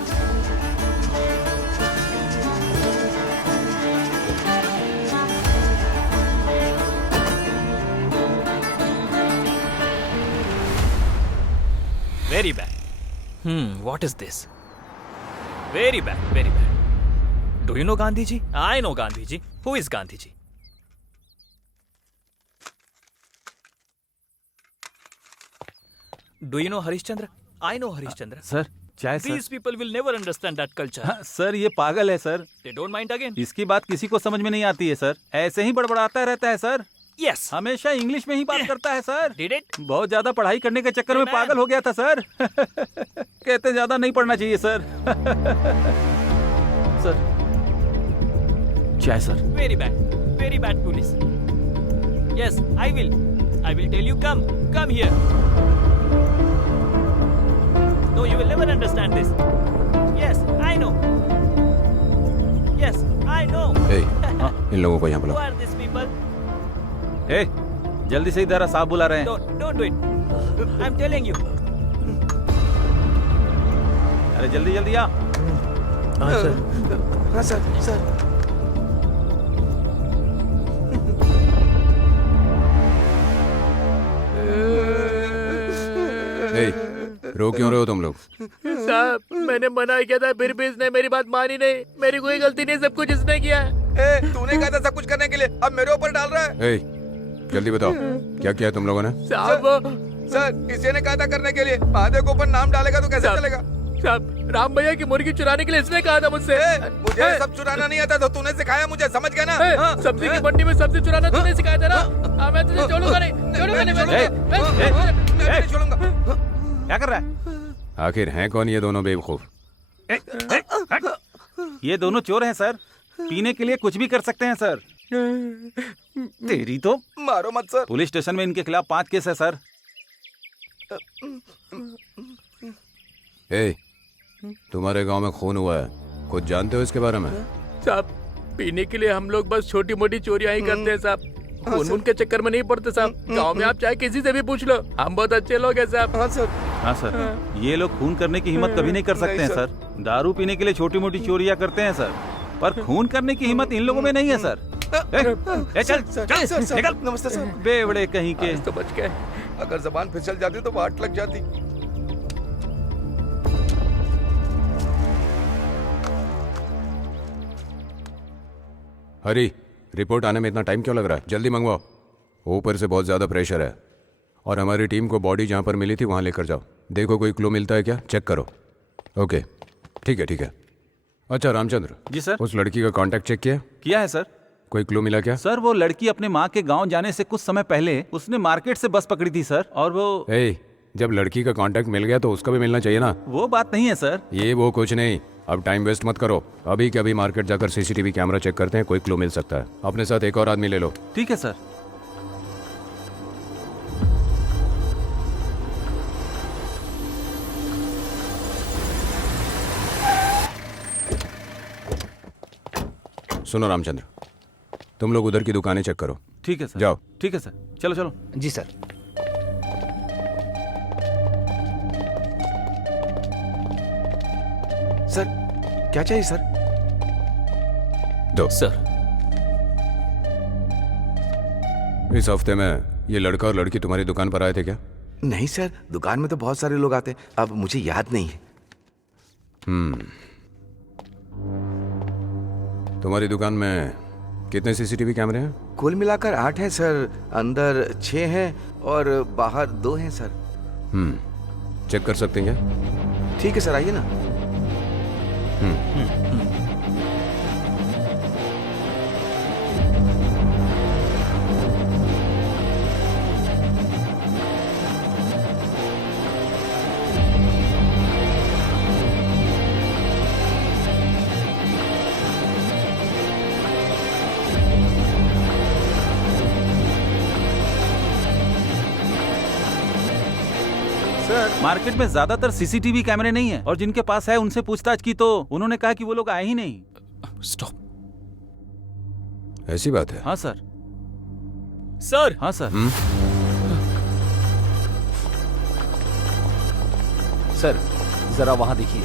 Very bad. What is this? Very bad, very bad. Do you know Gandhi ji? I know Gandhi ji. Who is Gandhi ji? Do you know Harishchandra? I know Harishchandra. Sir, चाय sir. These people will never understand that culture. हाँ, सर ये पागल है sir. They don't mind again. इसकी बात किसी को समझ में नहीं आती है सर, ऐसे ही बड़बड़ाता रहता है सर। यस हमेशा इंग्लिश में ही बात करता है सर। Did it? बहुत ज्यादा पढ़ाई करने के चक्कर में Hey, man. पागल हो गया था सर। कहते ज्यादा नहीं पढ़ना चाहिए सर। सर चाय sir. Very bad police. Yes I will tell you come here. No you will never understand this. Yes I know. Yes I know. ए, इन लोगों को यहाँ Who बुलाओ। are these people? ए, जल्दी से इधर आ, साहब बुला रहे हैं। Don't do it. I'm telling you. अरे जल्दी जल्दी आ। हाँ सर। हाँ सर। ए, रो क्यों रहे हो तुम लोग? साहब मैंने मना किया था फिर भी इसने मेरी बात मानी नहीं। मेरी कोई गलती नहीं, सब कुछ इसने किया है। तूने कहा था सब कुछ करने के लिए, अब मेरे ऊपर डाल रहा है। ए, जल्दी बताओ क्या किया तुम लोगों ने? साहब सर किसी ने कहा था करने के लिए, महादेव के ऊपर नाम डालेगा तो कैसे चलेगा? साहब राम भैया की मुर्गी चुराने के लिए इसने कहा था मुझसे। मुझे सब चुराना नहीं आता तो तूने सिखाया मुझे, समझ गया ना? सब्जी की मंडी में सब्जी चुराना तूने सिखाया था ना। हाँ, मैं तुझे छोड़ूंगा नहीं। मैं नहीं छोड़ूंगा। क्या कर रहा है? आखिर हैं कौन ये दोनों बेवकूफ? ये दोनों चोर हैं सर। पीने के लिए कुछ भी कर सकते हैं सर। तेरी तो। मारो मत सर। पुलिस स्टेशन में इनके खिलाफ 5 केस है सर। ए, तुम्हारे गांव में खून हुआ है, कुछ जानते हो इसके बारे में? साहब पीने के लिए हम लोग बस छोटी मोटी चोरियां ही करते हैं साहब। खून के चक्कर में नहीं पड़ते साहब। गांव में आप चाहे किसी से भी पूछ लो, हम बहुत अच्छे लोग हैं साहब। हाँ सर। हाँ सर, ये लोग खून करने की हिम्मत कभी नहीं कर सकते हैं सर। दारू पीने के लिए छोटी मोटी चोरियां करते हैं सर, पर खून करने की हिम्मत इन लोगों में नहीं है सर। चल निकल। नमस्ते सर। बेवड़े कहीं के। तो बच गए। अगर जबान फिसल जाती तो वाट लग जाती। हरी, रिपोर्ट आने में इतना टाइम क्यों लग रहा है? जल्दी मंगवाओ। ऊपर से बहुत ज़्यादा प्रेशर है और हमारी टीम को बॉडी जहाँ पर मिली थी वहाँ लेकर जाओ। देखो कोई क्लू मिलता है क्या, चेक करो। ओके ठीक है। अच्छा रामचंद्र। जी सर। उस लड़की का कांटेक्ट चेक किया है सर। कोई क्लू मिला क्या? सर वो लड़की अपने माँ के गांव जाने से कुछ समय पहले उसने मार्केट से बस पकड़ी थी सर, और वो। जब लड़की का कांटेक्ट मिल गया तो उसका भी मिलना चाहिए ना। वो बात नहीं है सर। ये वो कुछ नहीं, अब टाइम वेस्ट मत करो। अभी के अभी मार्केट जाकर सीसीटीवी कैमरा चेक करते हैं, कोई क्लू मिल सकता है। अपने साथ एक और आदमी ले लो। ठीक है सर। सुनो रामचंद्र, तुम लोग उधर की दुकानें चेक करो। ठीक है सर। जाओ। ठीक है सर, चलो। जी सर। सर क्या चाहिए सर? दो। सर इस हफ्ते में ये लड़का और लड़की तुम्हारी दुकान पर आए थे क्या? नहीं सर, दुकान में तो बहुत सारे लोग आते हैं, अब मुझे याद नहीं है। तुम्हारी दुकान में कितने सीसीटीवी कैमरे हैं? कुल मिलाकर 8 हैं सर, अंदर 6 हैं और बाहर 2 हैं सर। चेक कर सकते हैं क्या? ठीक है सर, आइए ना। मार्केट में ज्यादातर सीसीटीवी कैमरे नहीं है, और जिनके पास है उनसे पूछताछ की तो उन्होंने कहा कि वो लोग आए ही नहीं। स्टॉप। ऐसी बात है? हाँ सर। सर। हाँ सर। सर जरा वहां देखिए।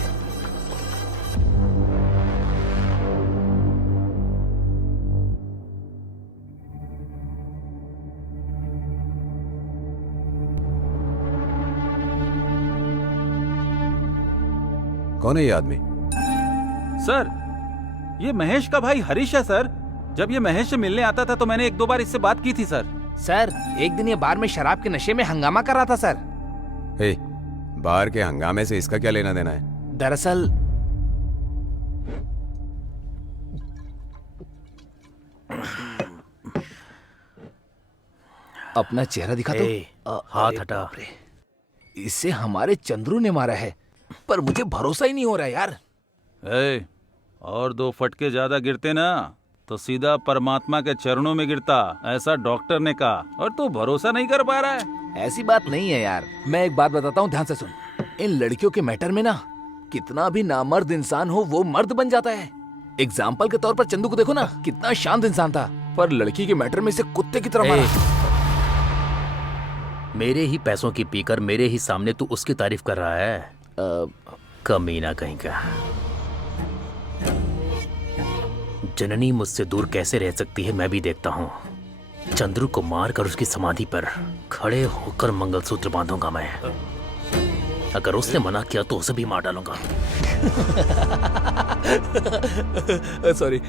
कौन है ये आदमी? सर ये महेश का भाई हरीश है सर। जब ये महेश से मिलने आता था तो मैंने 1-2 बार इससे बात की थी सर। सर एक दिन ये बार में शराब के नशे में हंगामा कर रहा था सर। बाहर के हंगामे से इसका क्या लेना देना है? दरअसल अपना चेहरा दिखा तो। ए, हाथ हटा। इसे हमारे चंद्रू ने मारा है, पर मुझे भरोसा ही नहीं हो रहा यार। ए, और 2 फटके ज्यादा गिरते ना तो सीधा परमात्मा के चरणों में गिरता, ऐसा डॉक्टर ने कहा, और तू भरोसा नहीं कर पा रहा है। ऐसी बात नहीं है यार, मैं एक बात बताता हूँ, ध्यान से सुन। इन लड़कियों के मैटर में ना, कितना भी नामर्द इंसान हो वो मर्द बन जाता है। एग्जाम्पल के तौर पर चंदू को देखो ना, कितना शांत इंसान था, पर लड़की के मैटर में से कुत्ते की तरह मारा। मेरे ही पैसों की पीकर मेरे ही सामने तू उसकी तारीफ कर रहा है। कमीना कहीं का। जननी मुझसे दूर कैसे रह सकती है मैं भी देखता हूँ। चंद्रू को मारकर उसकी समाधि पर खड़े होकर मंगलसूत्र बांधूंगा मैं। अगर उसने मना किया तो उसे भी मार डालूंगा। सॉरी,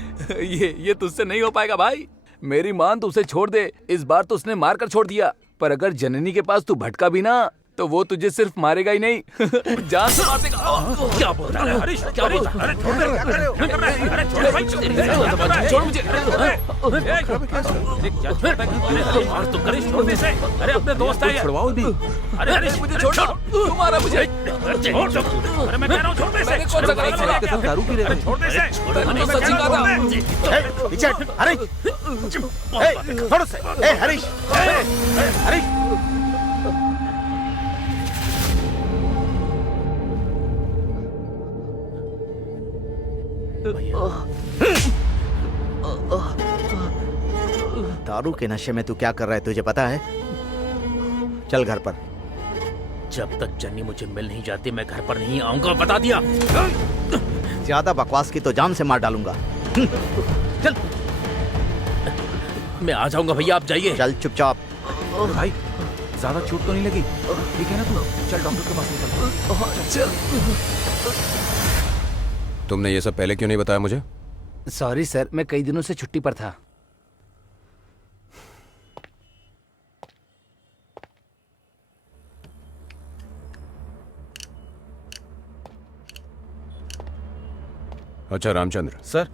ये तुझसे नहीं हो पाएगा भाई। मेरी मान तो उसे छोड़ दे, इस बार तो उसने मार कर छोड़ दिया, पर अगर जननी के पास तू भटका भी ना तो वो तुझे सिर्फ मारेगा ही नहीं, जान से मार देगा। क्या बोल रहा है हरीश? क्या बोल रहा है? छोड़ मुझे। मार तो करिश, छोड़ दे इसे। अरे अपने दोस्त है ये। छुड़वाओ भी। अरे हरीश मुझे छोड़ दो, तू मारा मुझे। छोड़ दो। अरे मैं कह रहा हूँ छोड़ दे इसे। मैंने कौन सा गलत किया? के साथ दारू पी रहे थे। छोड़ दे इसे। मैंने तो सच ही कहा था। पीछे हट, हरीश। छोड़ो से। हरीश, हरीश। दारू के नशे में तू क्या कर रहा है तुझे पता है? चल घर पर। जब तक जन्नी मुझे मिल नहीं जाती मैं घर पर नहीं आऊंगा, बता दिया। ज्यादा बकवास की तो जान से मार डालूंगा। चल। मैं आ जाऊंगा भैया, आप जाइए। चल चुपचाप। भाई ज्यादा चोट तो नहीं लगी? ठीक है ना तू? चल डॉक्टर के पास निकल। तुमने ये सब पहले क्यों नहीं बताया मुझे? सॉरी सर, मैं कई दिनों से छुट्टी पर था। अच्छा रामचंद्र, सर।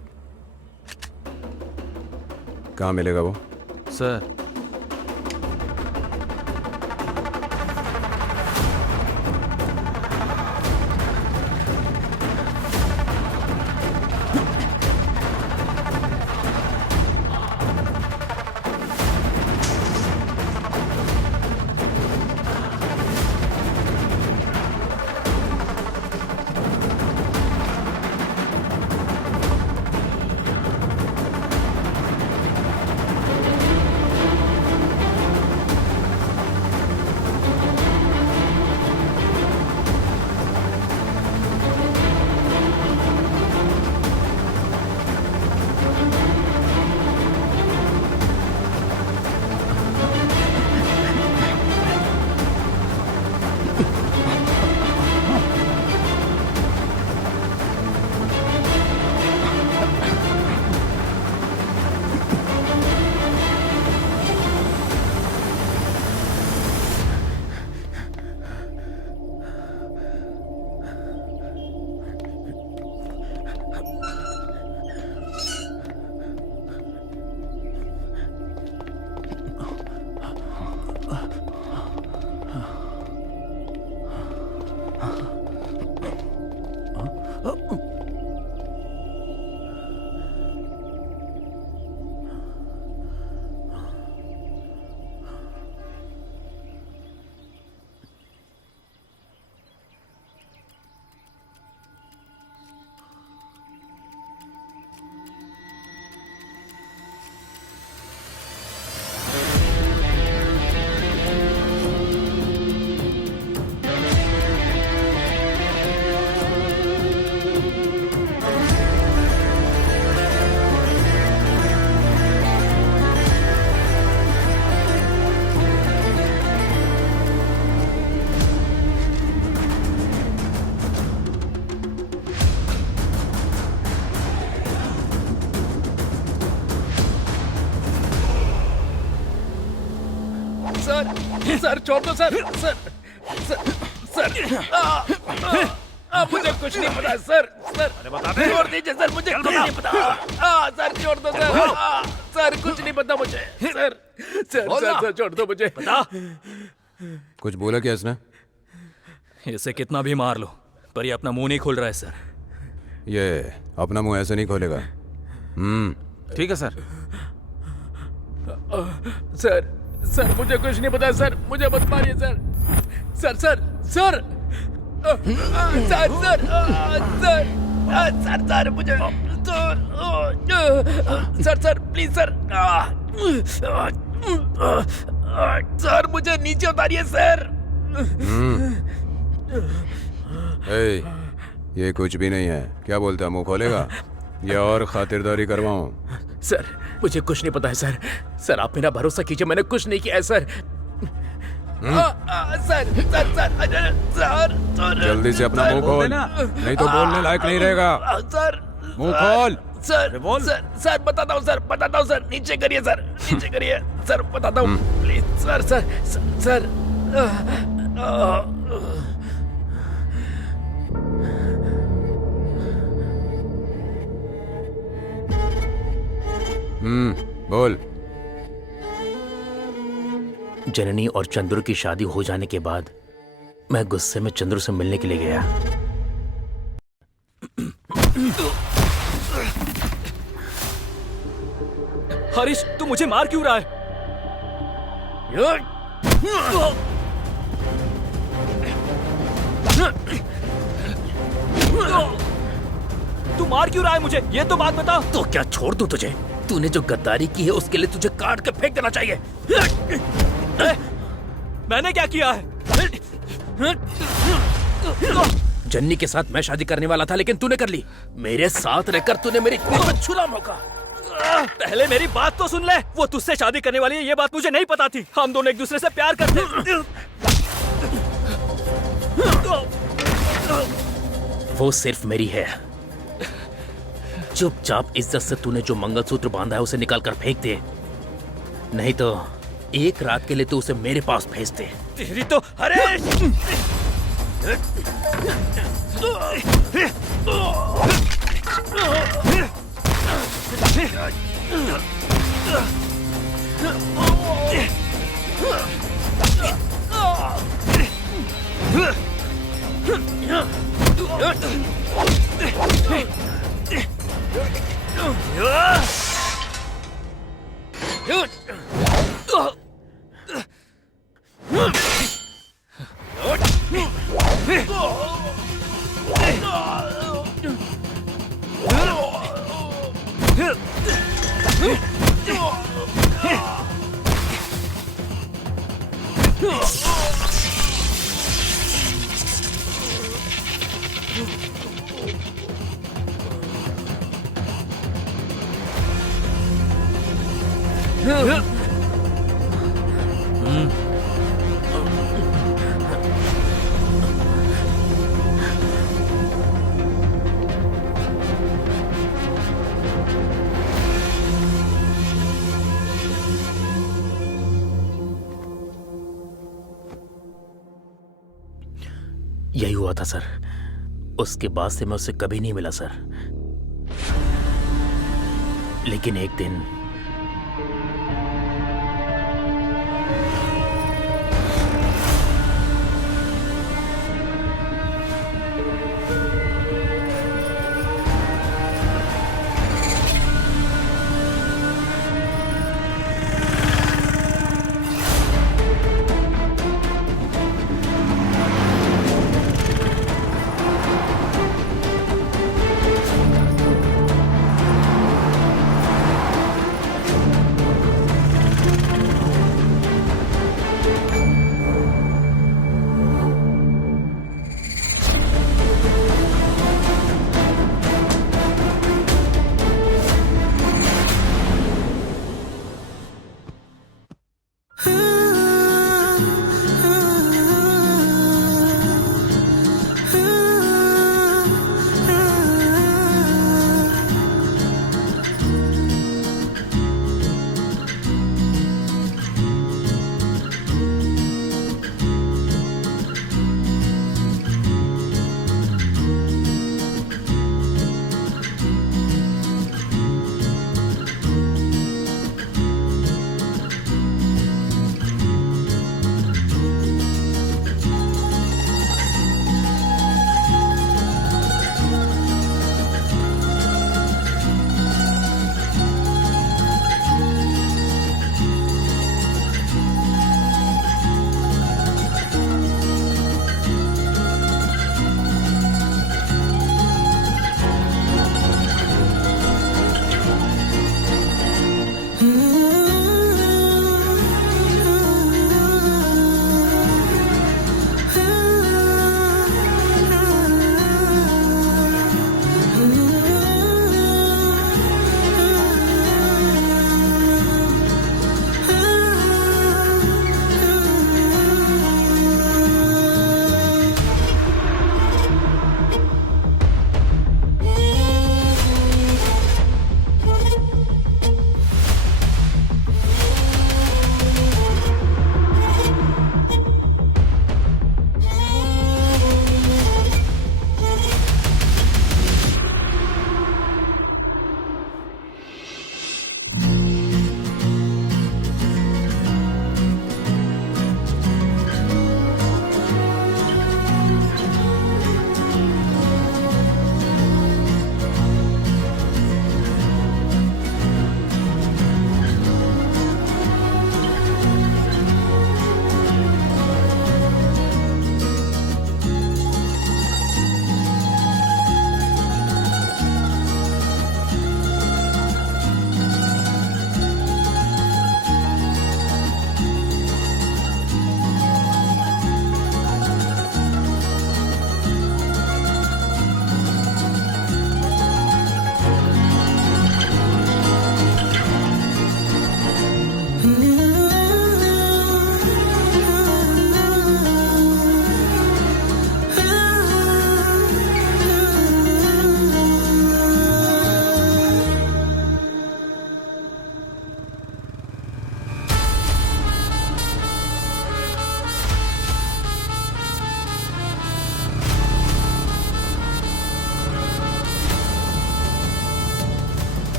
कहाँ मिलेगा वो? सर सर छोड़ दो सर। सर सर सर मुझे कुछ नहीं पता सर। सर छोड़ दीजिए सर, मुझे कुछ नहीं पता। सर छोड़ दो सर। सर कुछ नहीं पता मुझे सर। सर छोड़ दो मुझे। बता। कुछ बोला क्या इसने? इसे कितना भी मार लो पर ये अपना मुंह नहीं खोल रहा है सर। ये अपना मुंह ऐसे नहीं खोलेगा। ठीक है सर। सर मुझे कुछ नहीं पता सर, मुझे मत मारिए sir. Sir sir sir sir मुझे सर प्लीज सर। सर मुझे नीचे उतारिए सर। ए, ये कुछ भी नहीं है। क्या बोलता है, मुंह खोलेगा या और खातिरदारी करवाऊं? सर मुझे कुछ नहीं पता है सर। सर आप मेरा भरोसा कीजिए, मैंने कुछ नहीं किया है sir. Sir sir sir sir जल्दी से अपना मुंह खोल, नहीं तो बोलने लायक नहीं रहेगा। सर मुंह खोल। सर सर बताता हूँ सर। नीचे करिए सर बताता हूँ प्लीज सर। सर बोल। जननी और चंद्रू की शादी हो जाने के बाद मैं गुस्से में चंद्रू से मिलने के लिए गया। हरीश तू मुझे मार क्यों रहा है? तू मार क्यों रहा है मुझे, ये तो बात बता। तो क्या छोड़ दूं तुझे? तूने जो गद्दारी की है उसके लिए तुझे काट के फेंक देना चाहिए। मैंने क्या किया है? जन्नी के साथ मैं शादी करने वाला था लेकिन तूने कर ली। मेरे साथ रहकर तूने मेरी पीठ पर छुरा मौका। पहले मेरी बात तो सुन ले। वो तुझसे शादी करने वाली है ये बात मुझे नहीं पता थी। हम दोनों एक दूसरे से प्यार करते। वो सिर्फ मेरी है। चुपचाप इज्जत से तूने जो मंगलसूत्र बांधा है उसे निकाल कर फेंक दे, नहीं तो एक रात के लिए तू उसे मेरे पास भेज दे। तेरी तो हरीश। यही हुआ था सर। उसके बाद से मैं उससे कभी नहीं मिला सर। लेकिन एक दिन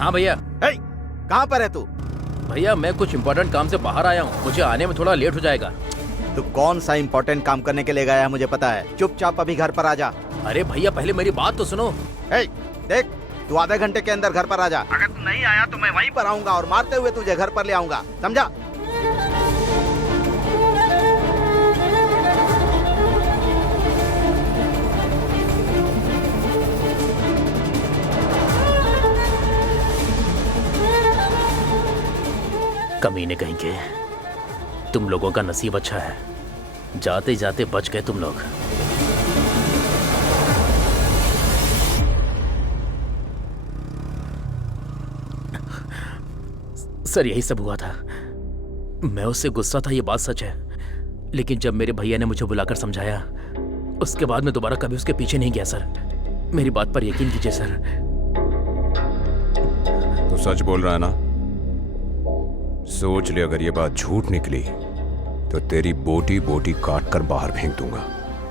हाँ भैया। हे, कहाँ पर है तू? भैया मैं कुछ इम्पोर्टेंट काम से बाहर आया हूँ, मुझे आने में थोड़ा लेट हो जाएगा। तू कौन सा इम्पोर्टेंट काम करने के लिए गया है मुझे पता है। चुपचाप अभी घर पर आ जा। अरे भैया पहले मेरी बात तो सुनो। हे, देख तू आधे घंटे के अंदर घर पर आ जा। अगर तू नहीं आया तो मैं वहीं पर आऊंगा और मारते हुए तुझे घर पर ले आऊंगा, समझा? कमीने कहीं के, तुम लोगों का नसीब अच्छा है, जाते जाते बच गए तुम लोग। सर यही सब हुआ था, मैं उससे गुस्सा था, ये बात सच है, लेकिन जब मेरे भैया ने मुझे बुलाकर समझाया उसके बाद मैं दोबारा कभी उसके पीछे नहीं गया सर। मेरी बात पर यकीन कीजिए सर। तू सच बोल रहा है ना? सोच ले, अगर ये बात झूठ निकली तो तेरी बोटी बोटी काट कर बाहर फेंक दूंगा।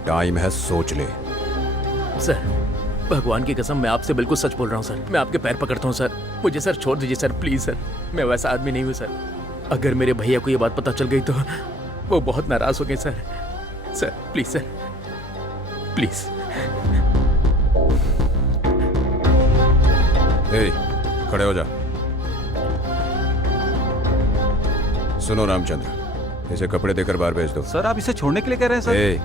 टाइम है, सोच ले। सर भगवान की कसम मैं आपसे बिल्कुल सच बोल रहा हूँ सर, मैं आपके पैर पकड़ता हूँ सर, मुझे सर छोड़ दीजिए सर, प्लीज सर, मैं वैसा आदमी नहीं हूँ सर। अगर मेरे भैया को ये बात पता चल गई तो वो बहुत नाराज हो गए sir. Sir please sir, please. ए, खड़े हो जा। सुनो रामचंद्र, इसे कपड़े देकर बाहर भेज दो। सर आप इसे छोड़ने के लिए कह रहे हैं सर? ए,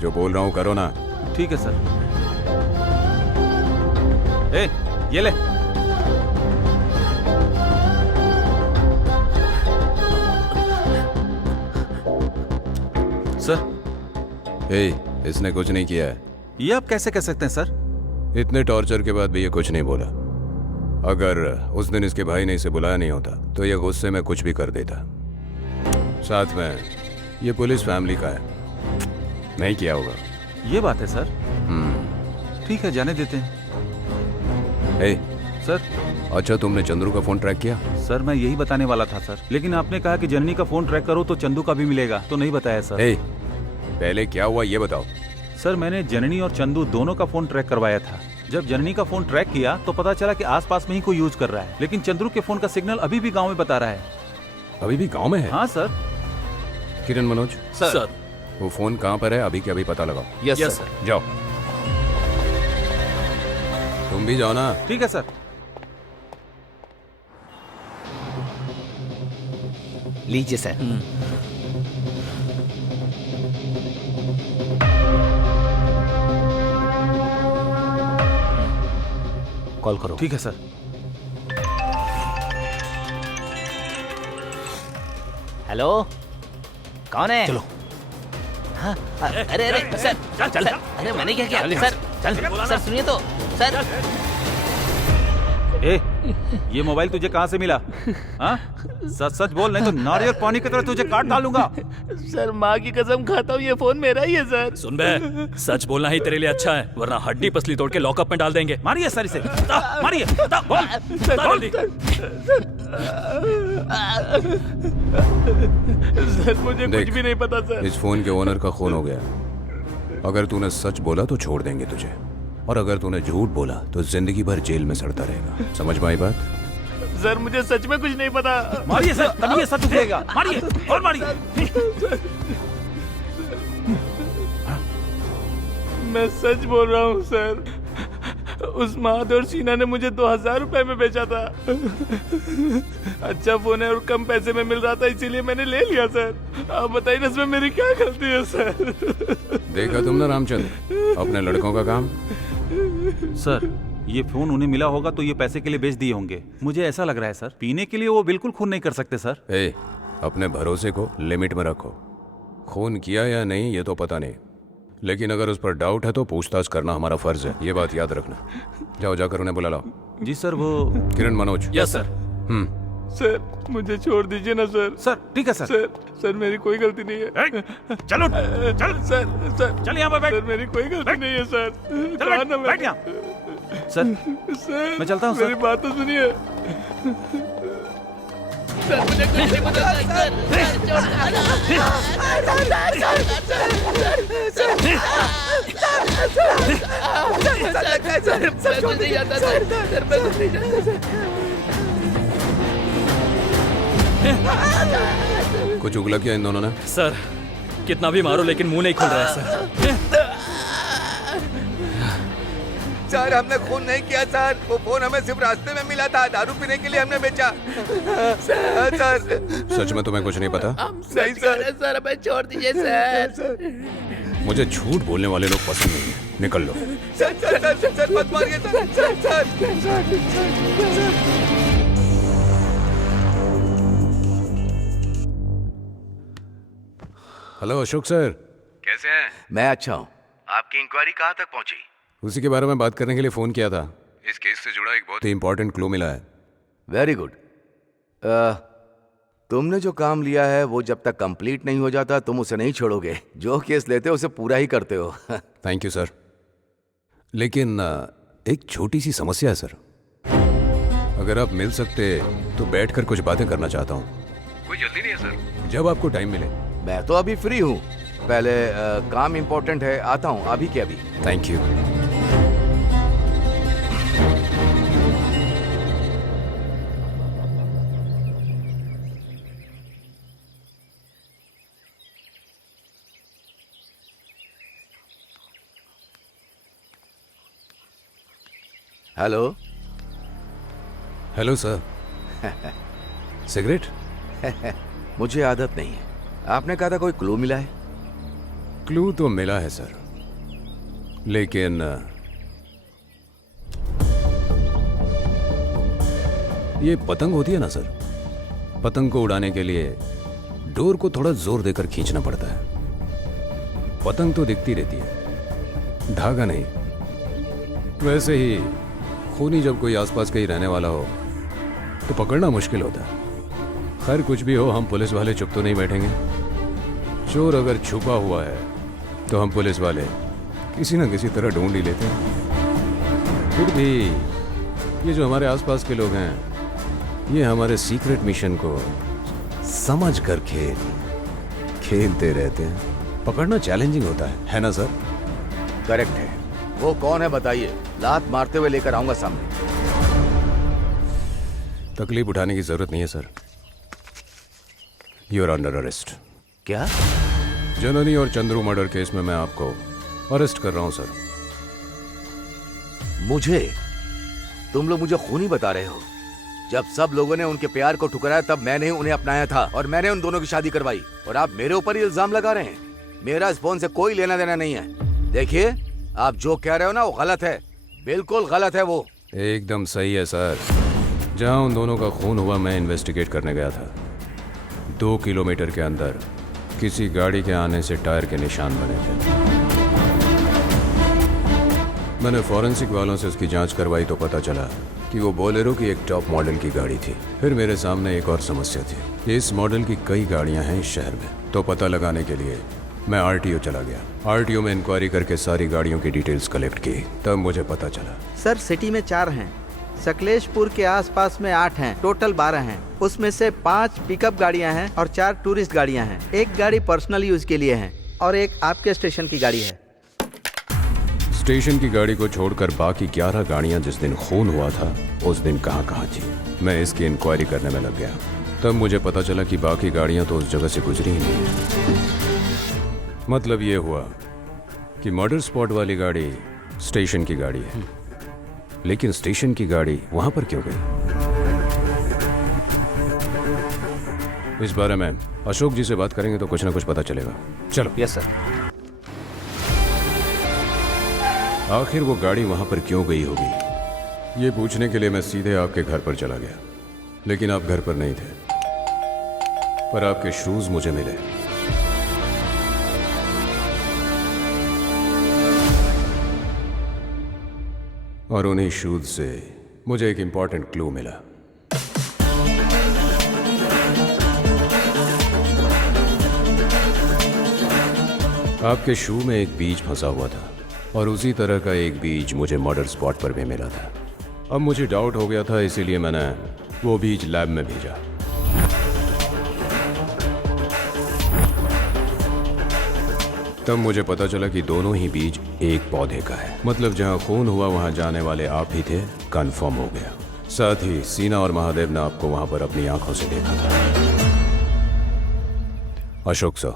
जो बोल रहा हूँ करो ना। ठीक है सर। ए, ये ले। सर ए, इसने कुछ नहीं किया है। ये आप कैसे कह सकते हैं सर? इतने टॉर्चर के बाद भी ये कुछ नहीं बोला। अगर उस दिन इसके भाई ने इसे बुलाया नहीं होता तो ये गुस्से में कुछ भी कर देता। साथ में ये पुलिस फैमिली का है, नहीं किया होगा। ये बात है सर। ठीक है, जाने देते हैं। ए, सर अच्छा तुमने चंद्रू का फोन ट्रैक किया? सर मैं यही बताने वाला था सर, लेकिन आपने कहा कि जननी का फोन ट्रैक करो तो चंदू का भी मिलेगा, तो नहीं बताया सर। ए, पहले क्या हुआ ये बताओ। सर मैंने जननी और चंदू दोनों का फोन ट्रैक करवाया था। जब जननी का फोन ट्रैक किया तो पता चला कि आसपास में ही कोई यूज कर रहा है, लेकिन चंद्रू के फोन का सिग्नल अभी भी गांव में बता रहा है। अभी भी गांव में है? हाँ सर। किरण मनोज सर। वो फोन कहाँ पर है अभी के अभी पता लगाओ। Yes sir. जाओ, तुम भी जाओ ना। ठीक है सर। लीजिए सर। कॉल करो। ठीक है सर। हेलो, कौन है? चलो। हाँ, अरे अरे सर, चल सर, अरे मैंने क्या किया? सर सर सुनिए तो सर। ए, ये मोबाइल तुझे कहाँ से मिला? हाँ, सच सच बोल, नहीं तो नारियल पानी की तरह तुझे काट डालूंगा। सर माँ की कसम खाता हूँ ये फोन मेरा ही है सर। सुन बे, सच बोलना ही तेरे लिए अच्छा है, वरना हड्डी पसली तोड़ के लॉकअप में डाल देंगे। मारिए सर इसे, मारिए, बोल, जल्दी। सर मुझे कुछ भी नहीं पता सर। इस फोन के ओनर का खून हो गया। अगर तूने सच बोला तो छोड़ देंगे तुझे, और अगर तूने झूठ बोला तो जिंदगी भर जेल में सड़ता रहेगा। समझ में आई बात? सर मुझे सच में कुछ नहीं पता। मारिए सर, तभी ये सच उठेगा। मारिए और मारिए। मैं सच बोल रहा हूँ सर, उस महादेव सीना ने मुझे 2000 रुपए में बेचा था। अच्छा फोन है और कम पैसे में मिल रहा था, इसीलिए मैंने ले लिया सर। आप बताइए ना इसमें मेरी क्या गलती है सर? देखा तुमने रामचंद्र, अपने लड़कों का काम। सर ये फोन उन्हें मिला होगा तो ये पैसे के लिए बेच दिए होंगे, मुझे ऐसा लग रहा है सर। पीने के लिए वो बिल्कुल खून नहीं कर सकते सर। ए, अपने भरोसे को लिमिट में रखो। खून किया या नहीं ये तो पता नहीं, लेकिन अगर उस पर डाउट है तो पूछताछ करना हमारा फर्ज है, ये बात याद रखना। जाओ जाकर उन्हें बुला लाओ। जी सर। वो Kiran Manoj. Yes sir. Sir मुझे छोड़ दीजिए ना सर। सर ठीक है सर। सर मेरी कोई गलती नहीं है। चलो चल सर चल यहाँ पर बैठ। सर मेरी कोई गलती नहीं है सर। चल बैठ यहाँ। सर मैं चलता हूँ सर। मेरी बात तो सुनिए। सर मुझे कुछ नहीं पता सर। कुछ उगला किया इन दोनों ने? सर कितना भी मारो लेकिन मुंह नहीं खुल रहा है सर। सर हमने खून नहीं किया सर, वो फोन हमें सिर्फ रास्ते में मिला था, दारू पीने के लिए हमने बेचा। सर सच में तुम्हें कुछ नहीं पता? नहीं सर। सर हमें छोड़ दीजिए सर। मुझे झूठ बोलने वाले लोग पसंद नहीं है। निकल लो। Sir sir sir sir, sir मत मारिए sir. Sir sir hello Ashok sir. कैसे हैं? मैं अच्छा हूँ। आपकी इंक्वायरी कहाँ तक पहुँची? उसी के बारे में बात करने के लिए फोन किया था। इस केस से जुड़ा एक बहुत ही इंपॉर्टेंट क्लू मिला है। Very good. तुमने जो काम लिया है वो जब तक कंप्लीट नहीं हो जाता तुम उसे नहीं छोड़ोगे। जो केस लेते हो उसे पूरा ही करते हो। Thank you sir. लेकिन एक छोटी सी समस्या है सर। अगर आप मिल सकते तो बैठकर कुछ बातें करना चाहता हूँ। कोई जल्दी नहीं है सर, जब आपको टाइम मिले। मैं तो अभी फ्री हूँ। पहले काम इम्पोर्टेंट है, आता हूँ अभी के अभी। Thank you. Hello. Hello sir. Cigarette? मुझे आदत नहीं है। आपने कहा था कोई क्लू मिला है? क्लू तो मिला है सर, लेकिन ये पतंग होती है ना सर, पतंग को उड़ाने के लिए डोर को थोड़ा जोर देकर खींचना पड़ता है। पतंग तो दिखती रहती है, धागा नहीं। वैसे ही खूनी जब कोई आसपास कहीं रहने वाला हो तो पकड़ना मुश्किल होता है। खैर कुछ भी हो, हम पुलिस वाले चुप तो नहीं बैठेंगे। चोर अगर छुपा हुआ है तो हम पुलिस वाले किसी न किसी तरह ढूंढ ही लेते हैं। फिर भी ये जो हमारे आसपास के लोग हैं, ये हमारे सीक्रेट मिशन को समझ कर खेलते रहते हैं। पकड़ना चैलेंजिंग होता है ना सर? करेक्ट है। वो कौन है बताइए, लात मारते हुए लेकर आऊंगा सामने। तकलीफ उठाने की जरूरत नहीं है sir. You are under arrest. क्या? जननी और चंद्रू मर्डर केस में मैं आपको अरेस्ट कर रहा हूं सर। मुझे? तुम लोग मुझे खूनी बता रहे हो? जब सब लोगों ने उनके प्यार को ठुकराया तब मैंने ही उन्हें अपनाया था और मैंने उन दोनों की शादी करवाई, और आप मेरे ऊपर ही इल्जाम लगा रहे हैं। मेरा इस फोन से कोई लेना देना नहीं है। देखिए आप जो कह रहे हो ना वो गलत है, बिल्कुल गलत है। वो एकदम सही है सर। जहां उन दोनों का खून हुआ मैं इन्वेस्टिगेट करने गया था। 2 किलोमीटर के अंदर किसी गाड़ी के आने से टायर के निशान बने थे। मैंने फॉरेंसिक वालों से उसकी जांच करवाई तो पता चला कि वो बोलेरो की एक टॉप मॉडल की गाड़ी थी। फिर मेरे सामने एक और समस्या थी। इस मॉडल की कई गाड़ियां हैं इस शहर में, तो पता लगाने के लिए मैं आरटीओ चला गया। आरटीओ में इंक्वायरी करके सारी गाड़ियों की डिटेल्स कलेक्ट की, तब मुझे पता चला। सर सिटी में 4 हैं, सकलेशपुर के आसपास में 8 हैं, टोटल 12 हैं। उसमें से 5 पिकअप गाड़ियां हैं और 4 टूरिस्ट गाड़ियां हैं। एक गाड़ी पर्सनल यूज के लिए है और एक आपके स्टेशन की गाड़ी है। स्टेशन की गाड़ी को छोड़कर बाकी 11 गाड़ियां जिस दिन खून हुआ था उस दिन कहाँ थी, मैं इसकी इंक्वायरी करने में लग गया। तब मुझे पता चला कि बाकी गाड़ियां तो उस जगह से गुजरी ही नहीं। मतलब ये हुआ कि मर्डर स्पॉट वाली गाड़ी स्टेशन की गाड़ी है, लेकिन स्टेशन की गाड़ी वहां पर क्यों गई? इस बारे में अशोक जी से बात करेंगे तो कुछ ना कुछ पता चलेगा। चलो। Yes sir. आखिर वो गाड़ी वहां पर क्यों गई होगी, ये पूछने के लिए मैं सीधे आपके घर पर चला गया। लेकिन आप घर पर नहीं थे, पर आपके शूज मुझे मिले। और उन्हीं शूज से मुझे एक इंपॉर्टेंट क्लू मिला। आपके शू में एक बीज फंसा हुआ था और उसी तरह का एक बीज मुझे मर्डर स्पॉट पर भी मिला था। अब मुझे डाउट हो गया था, इसीलिए मैंने वो बीज लैब में भेजा। तब मुझे पता चला कि दोनों ही बीज एक पौधे का है। मतलब जहां खून हुआ वहां जाने वाले आप ही थे, कंफर्म हो गया। साथ ही सीना और महादेव ने आपको वहां पर अपनी आंखों से देखा था। अशोक सर,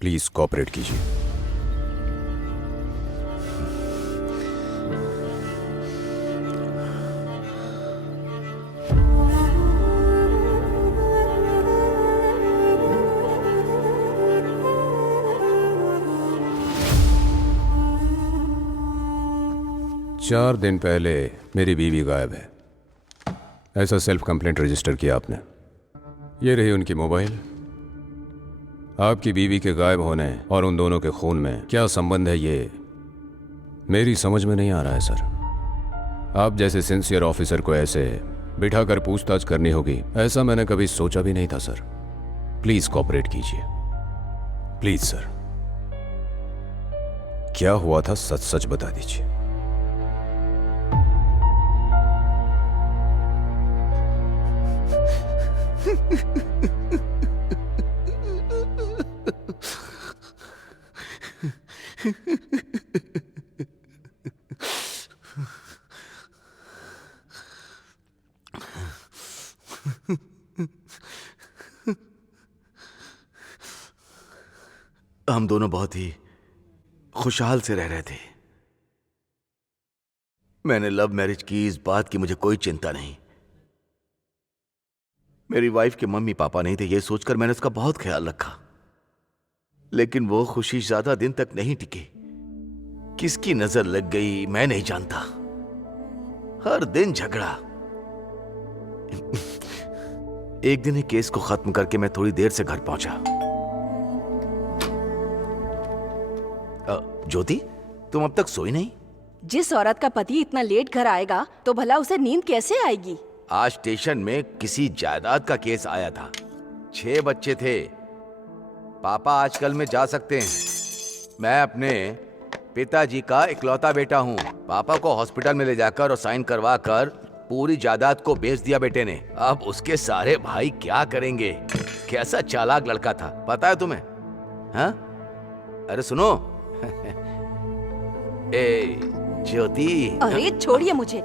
प्लीज कोऑपरेट कीजिए। चार दिन पहले मेरी बीवी गायब है, ऐसा सेल्फ कंप्लेंट रजिस्टर किया आपने। ये रही उनकी मोबाइल। आपकी बीवी के गायब होने और उन दोनों के खून में क्या संबंध है, ये मेरी समझ में नहीं आ रहा है सर। आप जैसे सिंसियर ऑफिसर को ऐसे बिठाकर पूछताछ करनी होगी, ऐसा मैंने कभी सोचा भी नहीं था सर। प्लीज कोऑपरेट कीजिए, प्लीज सर। क्या हुआ था सच सच बता दीजिए। हम दोनों बहुत ही खुशहाल से रह रहे थे। मैंने लव मैरिज की, इस बात की मुझे कोई चिंता नहीं। मेरी वाइफ के मम्मी पापा नहीं थे, यह सोचकर मैंने उसका बहुत ख्याल रखा। लेकिन वो खुशी ज्यादा दिन तक नहीं टिकी। किसकी नजर लग गई मैं नहीं जानता। हर दिन झगड़ा। एक दिन ही केस को खत्म करके मैं थोड़ी देर से घर पहुंचा। ज्योति, तुम अब तक सोई नहीं? जिस औरत का पति इतना लेट घर आएगा तो भला उसे नींद कैसे आएगी? आज स्टेशन में किसी जायदाद का केस आया था। 6 बच्चे थे। पापा आजकल में जा सकते हैं। मैं अपने पिताजी का इकलौता बेटा हूँ। पापा को हॉस्पिटल में ले जाकर और साइन करवा कर पूरी जायदाद को बेच दिया बेटे ने। अब उसके सारे भाई क्या करेंगे? कैसा चालाक लड़का था, पता है तुम्हें? हाँ? अरे सुनो। ए ज्योति। अरे छोड़िए मुझे।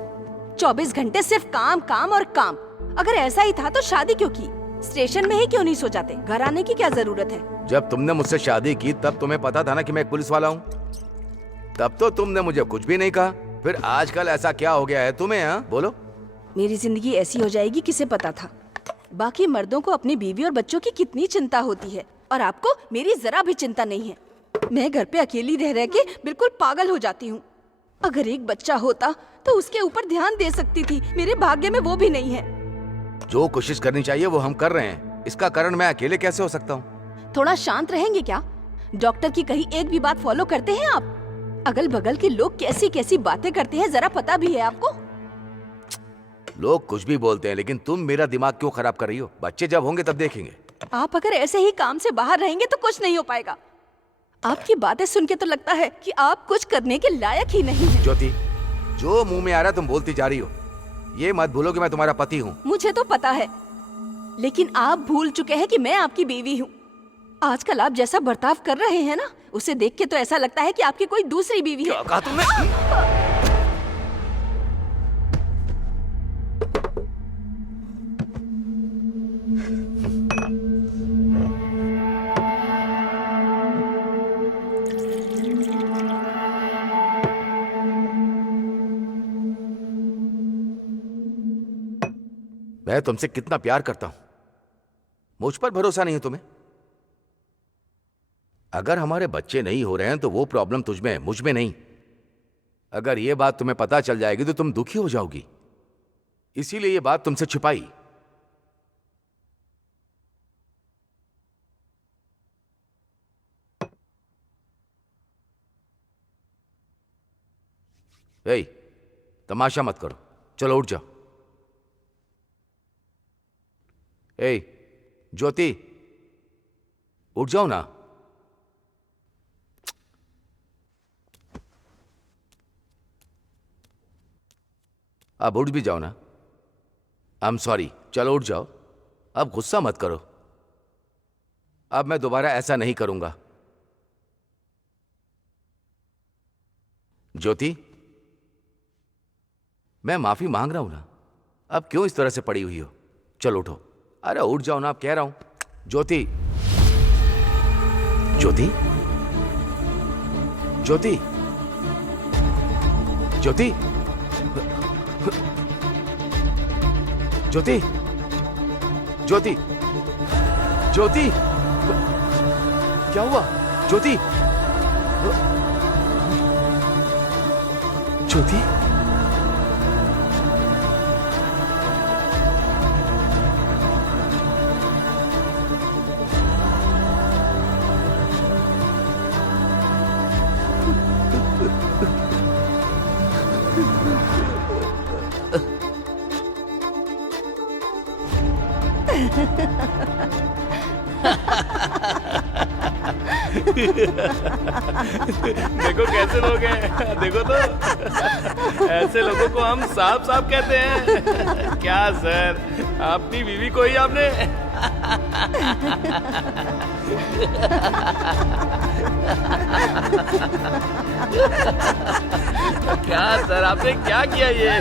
24 घंटे सिर्फ काम काम और काम। अगर ऐसा ही था तो शादी क्यों की? स्टेशन में ही क्यों नहीं सो जाते? घर आने की क्या जरूरत है? जब तुमने मुझसे शादी की तब तुम्हें पता था ना कि मैं एक पुलिस वाला हूँ। तब तो तुमने मुझे कुछ भी नहीं कहा। फिर आजकल ऐसा क्या हो गया है तुम्हें? हाँ बोलो। मेरी जिंदगी ऐसी हो जाएगी किसे पता था। बाकी मर्दों को अपनी बीवी और बच्चों की कितनी चिंता होती है, और आपको मेरी जरा भी चिंता नहीं है। मैं घर पे अकेली रह रह के बिल्कुल पागल हो जाती हूँ। अगर एक बच्चा होता तो उसके ऊपर ध्यान दे सकती थी। मेरे भाग्य में वो भी नहीं है। जो कोशिश करनी चाहिए वो हम कर रहे हैं। इसका कारण मैं अकेले कैसे हो सकता हूँ? थोड़ा शांत रहेंगे क्या? डॉक्टर की कही एक भी बात फॉलो करते हैं आप? अगल बगल के लोग कैसी कैसी बातें करते हैं, जरा पता भी है आपको? लोग कुछ भी बोलते हैं, लेकिन तुम मेरा दिमाग क्यों खराब कर रही हो? बच्चे जब होंगे तब देखेंगे। आप अगर ऐसे ही काम से बाहर रहेंगे तो कुछ नहीं हो पाएगा। आपकी बातें सुन के तो लगता है कि आप कुछ करने के लायक ही नहीं हैं। ज्योति, जो मुंह में आ रहा है तुम बोलती जा रही हो। ये मत भूलो कि मैं तुम्हारा पति हूँ। मुझे तो पता है, लेकिन आप भूल चुके हैं कि मैं आपकी बीवी हूँ। आजकल आप जैसा बर्ताव कर रहे हैं ना, उसे देख के तो ऐसा लगता है कि आपकी कोई दूसरी बीवी है। क्या कहा तुमने? मैं तुमसे कितना प्यार करता हूं, मुझ पर भरोसा नहीं है तुम्हें? अगर हमारे बच्चे नहीं हो रहे हैं तो वो प्रॉब्लम तुझ में है, मुझ में नहीं। अगर ये बात तुम्हें पता चल जाएगी तो तुम दुखी हो जाओगी, इसीलिए ये बात तुमसे छिपाई। ए, तमाशा मत करो, चलो उठ जाओ। ए ज्योति, उठ जाओ ना। अब उठ भी जाओ ना। आई एम सॉरी, चलो उठ जाओ। अब गुस्सा मत करो। अब मैं दोबारा ऐसा नहीं करूंगा। ज्योति, मैं माफी मांग रहा हूं ना, अब क्यों इस तरह से पड़ी हुई हो? चलो उठो। अरे उठ जाओ ना, अब कह रहा हूं। ज्योति। ज्योति, ज्योति, ज्योति, ज्योति, ज्योति, ज्योति, क्या हुआ? ज्योति, ज्योति, देखो कैसे लोग हैं, देखो तो ऐसे लोगों को हम साफ साफ कहते हैं। क्या सर, अपनी बीवी को ही आपने क्या सर, आपने क्या किया ये?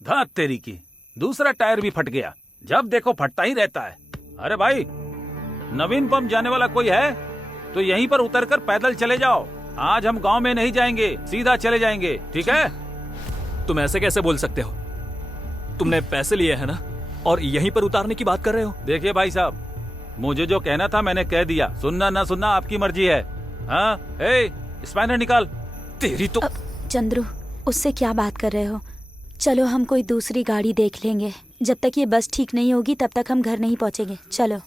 धत तेरी की, दूसरा टायर भी फट गया। जब देखो फटता ही रहता है। अरे भाई, नवीन पंप जाने वाला कोई है तो यहीं पर उतरकर पैदल चले जाओ। आज हम गांव में नहीं जाएंगे, सीधा चले जाएंगे, ठीक है? तुम ऐसे कैसे बोल सकते हो? तुमने पैसे लिए हैं ना, और यहीं पर उतारने की बात कर रहे हो? देखिए भाई साहब, मुझे जो कहना था मैंने कह दिया। सुनना ना सुनना आपकी मर्जी है। हाँ, ए, स्पाइनर निकाल। तेरी तो चंद्रू, उससे क्या बात कर रहे हो? चलो हम कोई दूसरी गाड़ी देख लेंगे। जब तक ये बस ठीक नहीं होगी तब तक हम घर नहीं पहुंचेंगे। चलो।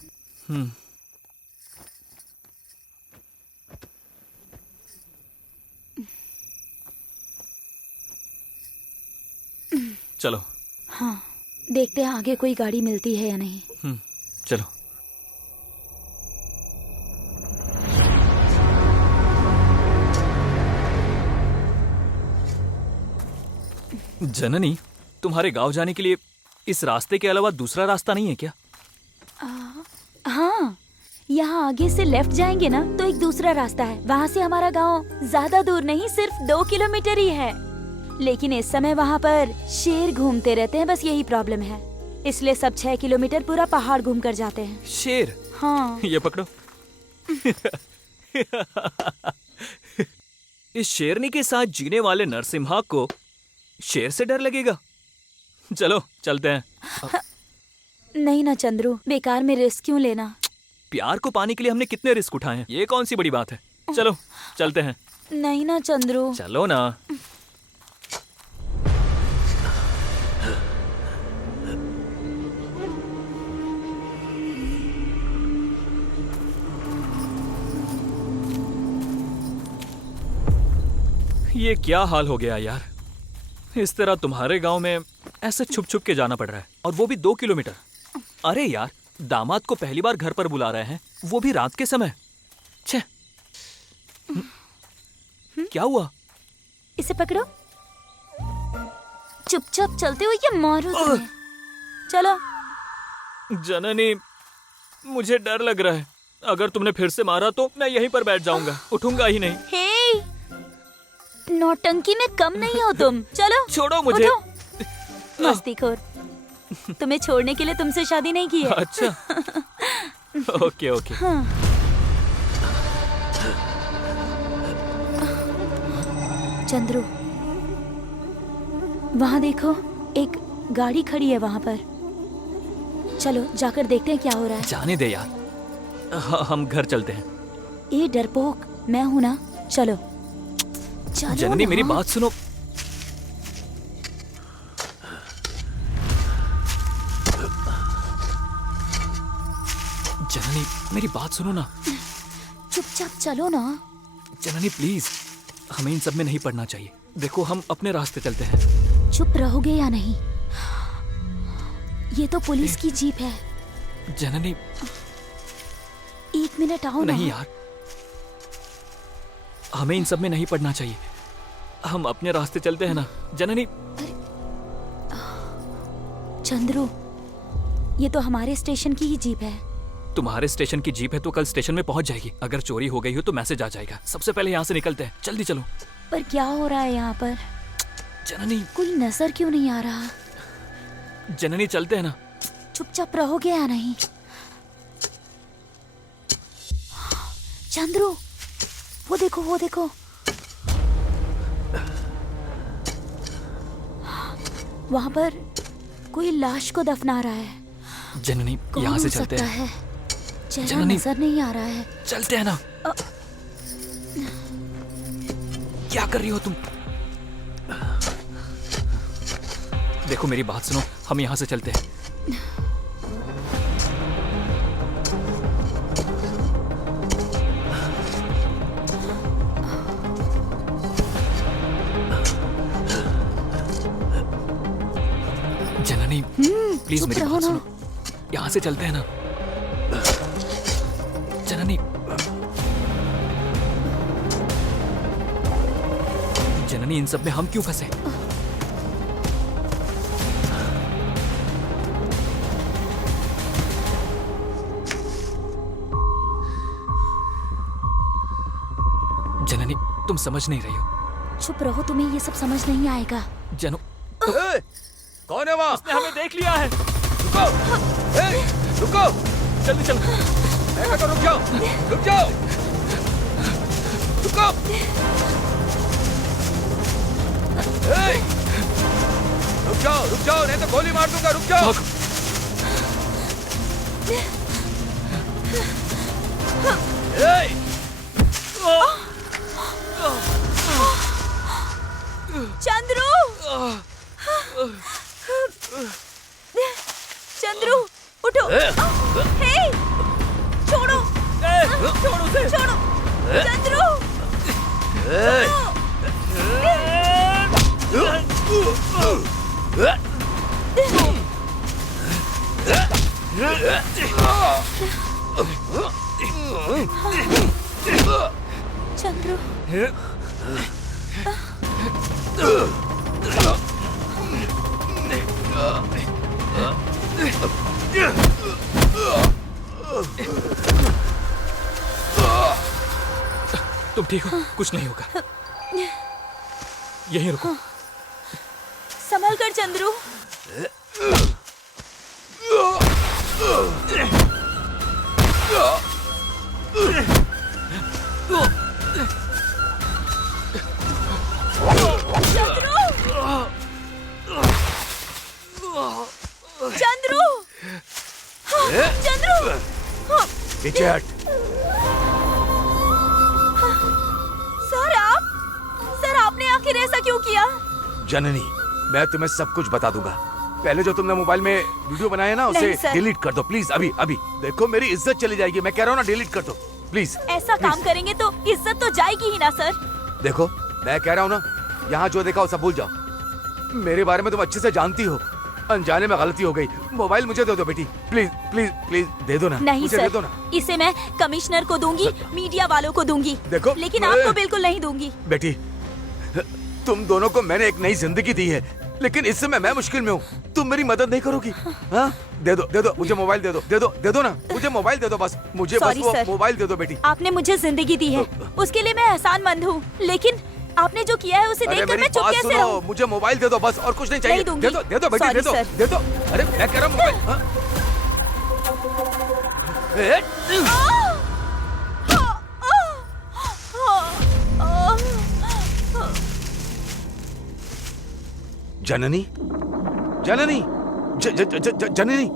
चलो। हाँ, देखते हैं आगे कोई गाड़ी मिलती है या नहीं। चलो। जननी, तुम्हारे गांव जाने के लिए इस रास्ते के अलावा दूसरा रास्ता नहीं है क्या? हाँ, यहाँ आगे से लेफ्ट जाएंगे ना तो एक दूसरा रास्ता है। वहाँ से हमारा गांव ज्यादा दूर नहीं, सिर्फ 2 किलोमीटर ही है। लेकिन इस समय वहाँ पर शेर घूमते रहते हैं, बस यही प्रॉब्लम है। इसलिए सब 6 किलोमीटर पूरा पहाड़ घूम कर जाते हैं। शेर? हाँ। ये पकड़ो। इस शेरनी के साथ जीने वाले नरसिम्हा को शेर से डर लगेगा? चलो चलते हैं। नहीं ना चंद्रू, बेकार में रिस्क क्यों लेना? प्यार को पाने के लिए हमने कितने रिस्क उठाए हैं, ये कौन सी बड़ी बात है। चलो चलते हैं। नहीं ना चंद्रू। चलो ना। ये क्या हाल हो गया यार। इस तरह तुम्हारे गांव में ऐसे छुप छुप के जाना पड़ रहा है, और वो भी 2 किलोमीटर। अरे यार, दामाद को पहली बार घर पर बुला रहे हैं, वो भी रात के समय। छे, क्या हुआ? इसे पकड़ो। चुपचाप चलते हो या मारो तुम्हें। चलो। जननी, मुझे डर लग रहा है। अगर तुमने फिर से मारा तो मैं यहीं पर बैठ जाऊंगा, उठूंगा ही नहीं। हे, नौटंकी में कम नहीं हो तुम। चलो छोड़ो मुझे। मस्तीखोर, तुम्हें छोड़ने के लिए तुमसे शादी नहीं की है। अच्छा। Okay okay. हाँ। चंद्रू, वहाँ देखो, एक गाड़ी खड़ी है वहाँ पर। चलो जाकर देखते हैं क्या हो रहा है। जाने दे यार, हम घर चलते हैं। ये डरपोक, मैं हूँ ना। चलो चलो जननी, ना। मेरी बात सुनो। मेरी बात सुनो ना। चुपचाप चलो ना। जननी प्लीज, हमें इन सब में नहीं पड़ना चाहिए। देखो हम अपने रास्ते चलते हैं। चुप रहोगे या नहीं? ये तो पुलिस की जीप है। जननी 1 मिनट आओ ना। नहीं यार, हमें इन सब में नहीं पड़ना चाहिए। हम अपने रास्ते चलते हैं ना जननी। चंद्रू, ये तो हमारे स्टेशन की ही जीप है। तुम्हारे स्टेशन की जीप है तो कल स्टेशन में पहुंच जाएगी। अगर चोरी हो गई हो तो मैसेज आ जाएगा। सबसे पहले यहाँ से निकलते हैं, जल्दी चलो। पर क्या हो रहा है यहाँ पर? जननी कोई नजर क्यों नहीं आ रहा? जननी चलते हैं ना। चुपचाप रहोगे या नहीं? चंद्रू, वो देखो वो देखो। वहां पर कोई लाश को दफना रहा है। जननी कौन यहाँ से हो चलते सकता हैं। है? चेहरा जननी। नजर नहीं आ रहा है। चलते हैं ना। क्या कर रही हो तुम? देखो मेरी बात सुनो, हम यहाँ से चलते हैं। जननी प्लीज चुप मेरी रहो बात ना। सुनो, यहाँ से चलते हैं ना। जननी जननी, इन सब में हम क्यों फंसे? जननी तुम समझ नहीं रही हो। चुप रहो, तुम्हें ये सब समझ नहीं आएगा। जनो कौन है वहाँ? उसने हमें देख लिया है। रुको, रुको, जल्दी चलो। मैं कहता हूँ, रुक जाओ, रुक जाओ, रुको। रुक जाओ, नहीं तो गोली मार दूंगा। रुक जाओ। चंद्रू, चंद्रू उठो। हे, छोड़ो, छोड़ो उसे, छोड़ो। चंद्रू, चंद्रू, तुम ठीक हो? कुछ नहीं होगा। यहीं रुको। संभल कर चंद्रू। चंद्रू, चंद्रू, पीछे हट। सर आपने आखिर ऐसा क्यों किया? जननी, मैं तुम्हें सब कुछ बता दूंगा। पहले जो तुमने मोबाइल में वीडियो बनाया ना, नहीं, उसे सर। डिलीट कर दो प्लीज। अभी अभी देखो, मेरी इज्जत चली जाएगी। मैं कह रहा हूँ ना, डिलीट कर दो प्लीज। ऐसा काम करेंगे तो इज्जत तो जाएगी ही ना सर। देखो, मैं कह रहा हूँ ना, यहाँ जो देखा वो सब भूल जाओ। मेरे बारे में तुम अच्छे से जानती हो। अनजाने में गलती हो गई। मोबाइल मुझे दे दो बेटी, प्लीज प्लीज प्लीज दे दो ना। नहीं मुझे सर, दे दो ना इसे मैं कमिश्नर को दूंगी, मीडिया वालों को दूंगी। देखो, लेकिन आपको बिल्कुल नहीं दूंगी। बेटी, तुम दोनों को मैंने एक नई जिंदगी दी है, लेकिन इस समय मैं मुश्किल में हूँ। तुम मेरी मदद नहीं करोगी? हाँ, दे दो मुझे मोबाइल दे दो ना। मुझे मोबाइल दे दो बस। मुझे बस Sorry, वो sir. मोबाइल दे दो बेटी। आपने मुझे जिंदगी दी है, उसके लिए मैं एहसानमंद हूँ। लेकिन आपने जो किया है उसे अरे देखकर मेरी मैं चुप बात कैसे सुनो, रहूं? मुझे मोबाइल दे दो बस, और कुछ नहीं चाहिए। नहीं दूंगी। दे दो बेटी, Sorry, दे दो, sir. दे दो। अरे मैं कह रहा हूँ मोबाइल। हाँ? जननी, जननी, जननी।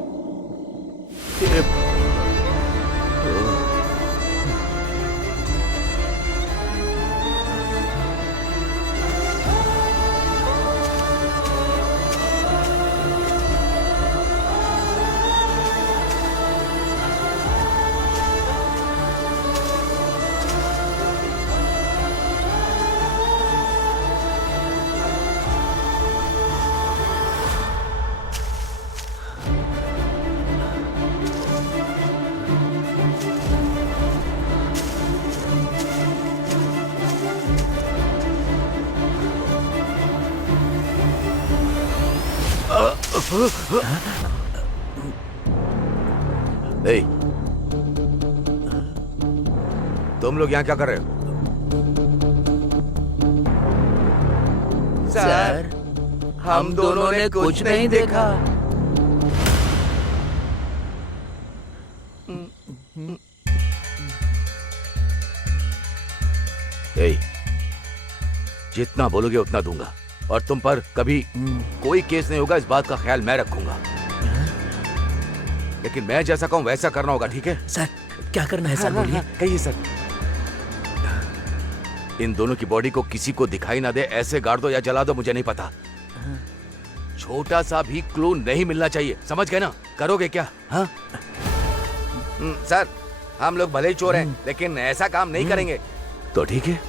ए, तुम लोग यहाँ क्या कर रहे हो? सर, हम दोनों ने कुछ नहीं देखा। ए, जितना बोलोगे उतना दूंगा और तुम पर कभी कोई केस नहीं होगा, इस बात का ख्याल मैं रखूंगा। लेकिन मैं जैसा कहूं वैसा करना होगा, ठीक है? सर क्या करना है सर? बोलिए। कहिए सर। इन दोनों की बॉडी को किसी को दिखाई ना दे, ऐसे गाड़ दो या जला दो, मुझे नहीं पता। छोटा सा भी क्लू नहीं मिलना चाहिए, समझ गए ना? करोगे क्या? हाँ सर, हम लोग भले ही चोर हैं लेकिन ऐसा काम नहीं करेंगे। तो ठीक है,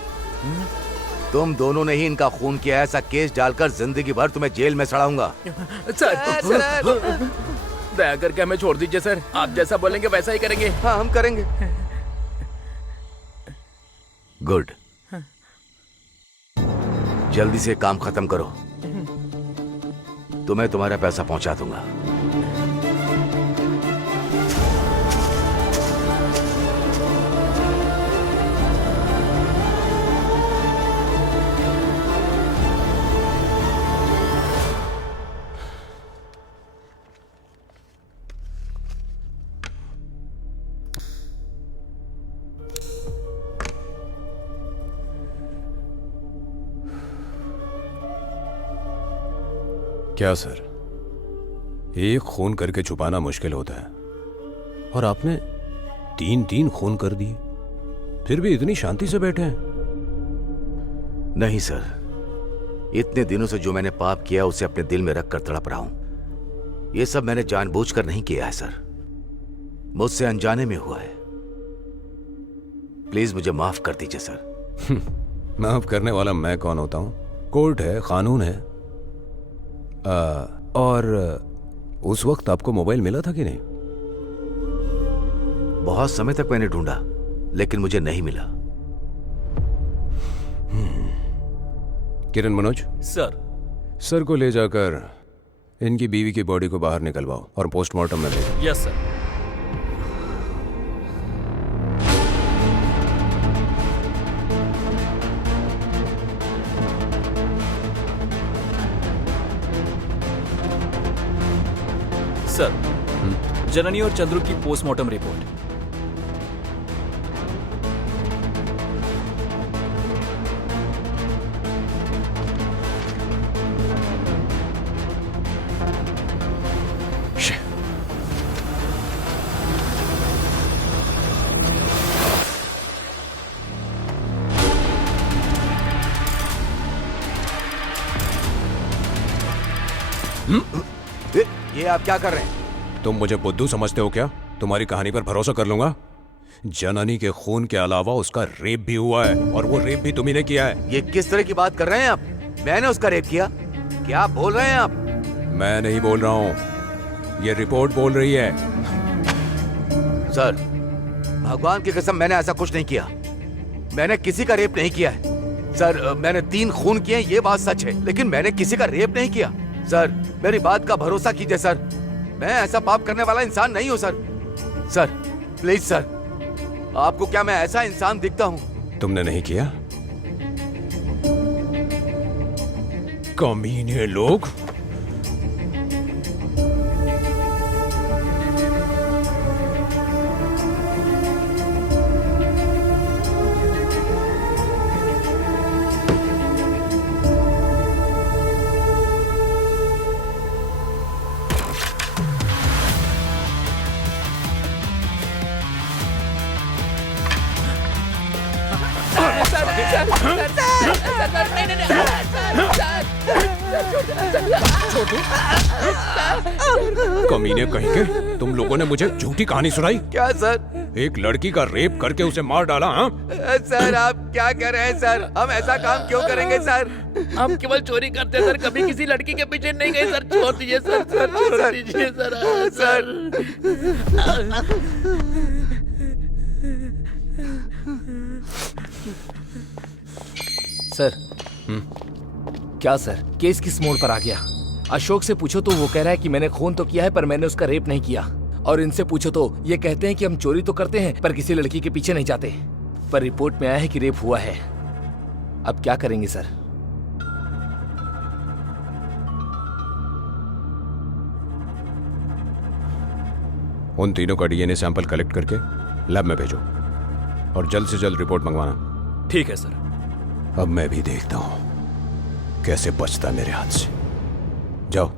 तुम दोनों ने ही इनका खून किया है, ऐसा केस डालकर जिंदगी भर तुम्हें जेल में सड़ाऊंगा। सर दया करके हमें छोड़ दीजिए सर, आप जैसा बोलेंगे वैसा ही करेंगे। हाँ हम करेंगे। गुड, जल्दी से काम खत्म करो, तुम्हें तुम्हारा पैसा पहुंचा दूंगा। क्या सर, एक खून करके छुपाना मुश्किल होता है और आपने 3 खून कर दिए, फिर भी इतनी शांति से बैठे हैं? नहीं सर, इतने दिनों से जो मैंने पाप किया उसे अपने दिल में रखकर तड़प रहा हूं। यह सब मैंने जानबूझकर नहीं किया है सर, मुझसे अनजाने में हुआ है। प्लीज मुझे माफ कर दीजिए सर। माफ करने वाला मैं कौन होता हूं? कोर्ट है, कानून है। और उस वक्त आपको मोबाइल मिला था कि नहीं? बहुत समय तक मैंने ढूंढा लेकिन मुझे नहीं मिला। किरण मनोज सर को ले जाकर इनकी बीवी की बॉडी को बाहर निकलवाओ और पोस्टमार्टम में ले जाओ। Yes sir. सर, जननी और चंद्रू की पोस्टमार्टम रिपोर्ट। ये आप क्या कर रहे हैं? तुम मुझे बुद्धू समझते हो क्या? तुम्हारी कहानी पर भरोसा कर लूंगा? जननी के खून के अलावा उसका रेप भी हुआ है और वो रेप भी तुम्ही ने किया है। ये किस तरह की बात कर रहे हैं आप? मैंने उसका रेप किया? क्या बोल रहे हैं आप? मैं नहीं बोल रहा हूँ, ये रिपोर्ट बोल रही है। सर, भगवान की कसम मैंने ऐसा कुछ नहीं किया। मैंने किसी का रेप नहीं किया है। सर, मैंने 3 खून किए ये बात सच है, लेकिन मैंने किसी का रेप नहीं किया। सर, मेरी बात का भरोसा कीजिए सर, मैं ऐसा पाप करने वाला इंसान नहीं हूं सर। सर प्लीज सर, आपको क्या मैं ऐसा इंसान दिखता हूं? तुमने नहीं किया? कमीने लोग। कमीने कहीं के, तुम लोगों ने मुझे झूठी कहानी सुनाई। क्या सर? एक लड़की का रेप करके उसे मार डाला? हाँ सर, आप क्या कर रहे हैं सर? हम ऐसा काम क्यों करेंगे सर? हम केवल चोरी करते हैं सर, कभी किसी लड़की के पीछे नहीं गए सर। छोड़ दीजिए सर, छोड़ दीजिए सर। सर, क्या सर, केस किस मोड़ पर आ गया? अशोक से पूछो तो वो कह रहा है कि मैंने खून तो किया है पर मैंने उसका रेप नहीं किया। और इनसे पूछो तो ये कहते हैं कि हम चोरी तो करते हैं पर किसी लड़की के पीछे नहीं जाते। पर रिपोर्ट में आया है कि रेप हुआ है। अब क्या करेंगे सर? उन तीनों का डीएनए सैंपल कलेक्ट करके लैब में भेजो और जल्द से जल्द रिपोर्ट मंगवाना। ठीक है सर। अब मैं भी देखता हूं कैसे बचता है मेरे हाथ से। जाओ।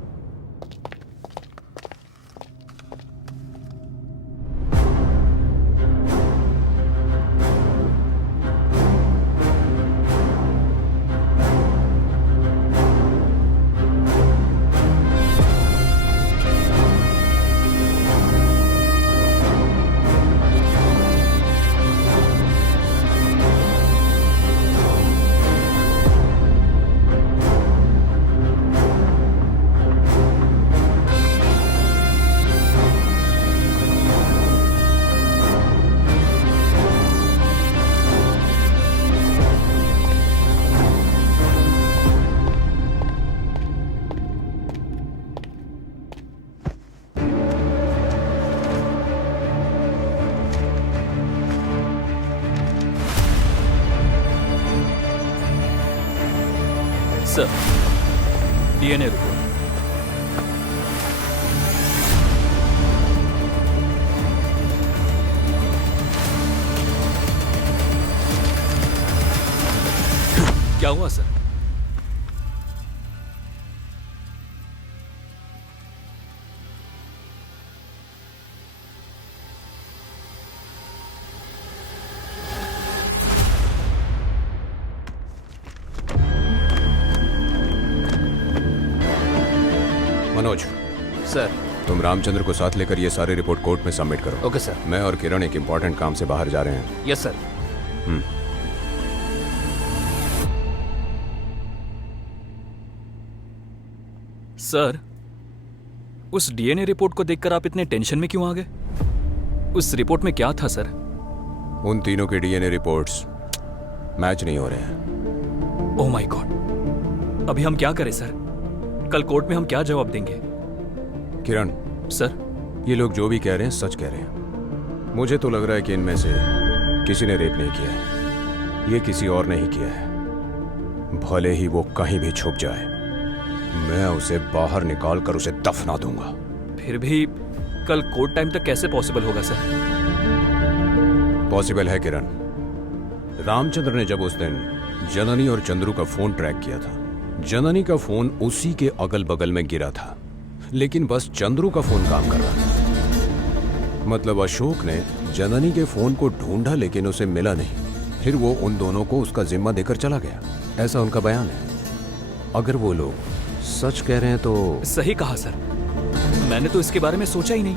Sir, DNA report. क्या हुआ सर? मनोज, सर। तुम रामचंद्र को साथ लेकर ये सारी रिपोर्ट कोर्ट में सबमिट करो। Okay sir. मैं और किरण एक इंपॉर्टेंट काम से बाहर जा रहे हैं। Yes sir. सर, उस डीएनए रिपोर्ट को देखकर आप इतने टेंशन में क्यों आ गए? उस रिपोर्ट में क्या था सर? उन तीनों के डीएनए रिपोर्ट्स मैच नहीं हो रहे हैं। ओह माय गॉड, अभी हम क्या करें सर? कल कोर्ट में हम क्या जवाब देंगे? किरण सर, ये लोग जो भी कह रहे हैं सच कह रहे हैं। मुझे तो लग रहा है कि इनमें से किसी ने रेप नहीं किया है। ये किसी और ने ही किया है। भले ही वो कहीं भी छुप जाए, मैं उसे बाहर निकाल कर उसे दफना दूंगा। फिर भी कल कोर्ट टाइम तक कैसे पॉसिबल होगा सर? पॉसिबल है किरण। रामचंद्र ने जब उस दिन जननी और चंद्रू का फोन ट्रैक किया था, जननी का फोन उसी के अगल बगल में गिरा था, लेकिन बस चंद्रू का फोन काम कर रहा था। मतलब अशोक ने जननी के फोन को ढूंढा लेकिन उसे मिला नहीं। फिर वो उन दोनों को उसका जिम्मा देकर चला गया, ऐसा उनका बयान है। अगर वो लोग सच कह रहे हैं तो सही कहा सर, मैंने तो इसके बारे में सोचा ही नहीं।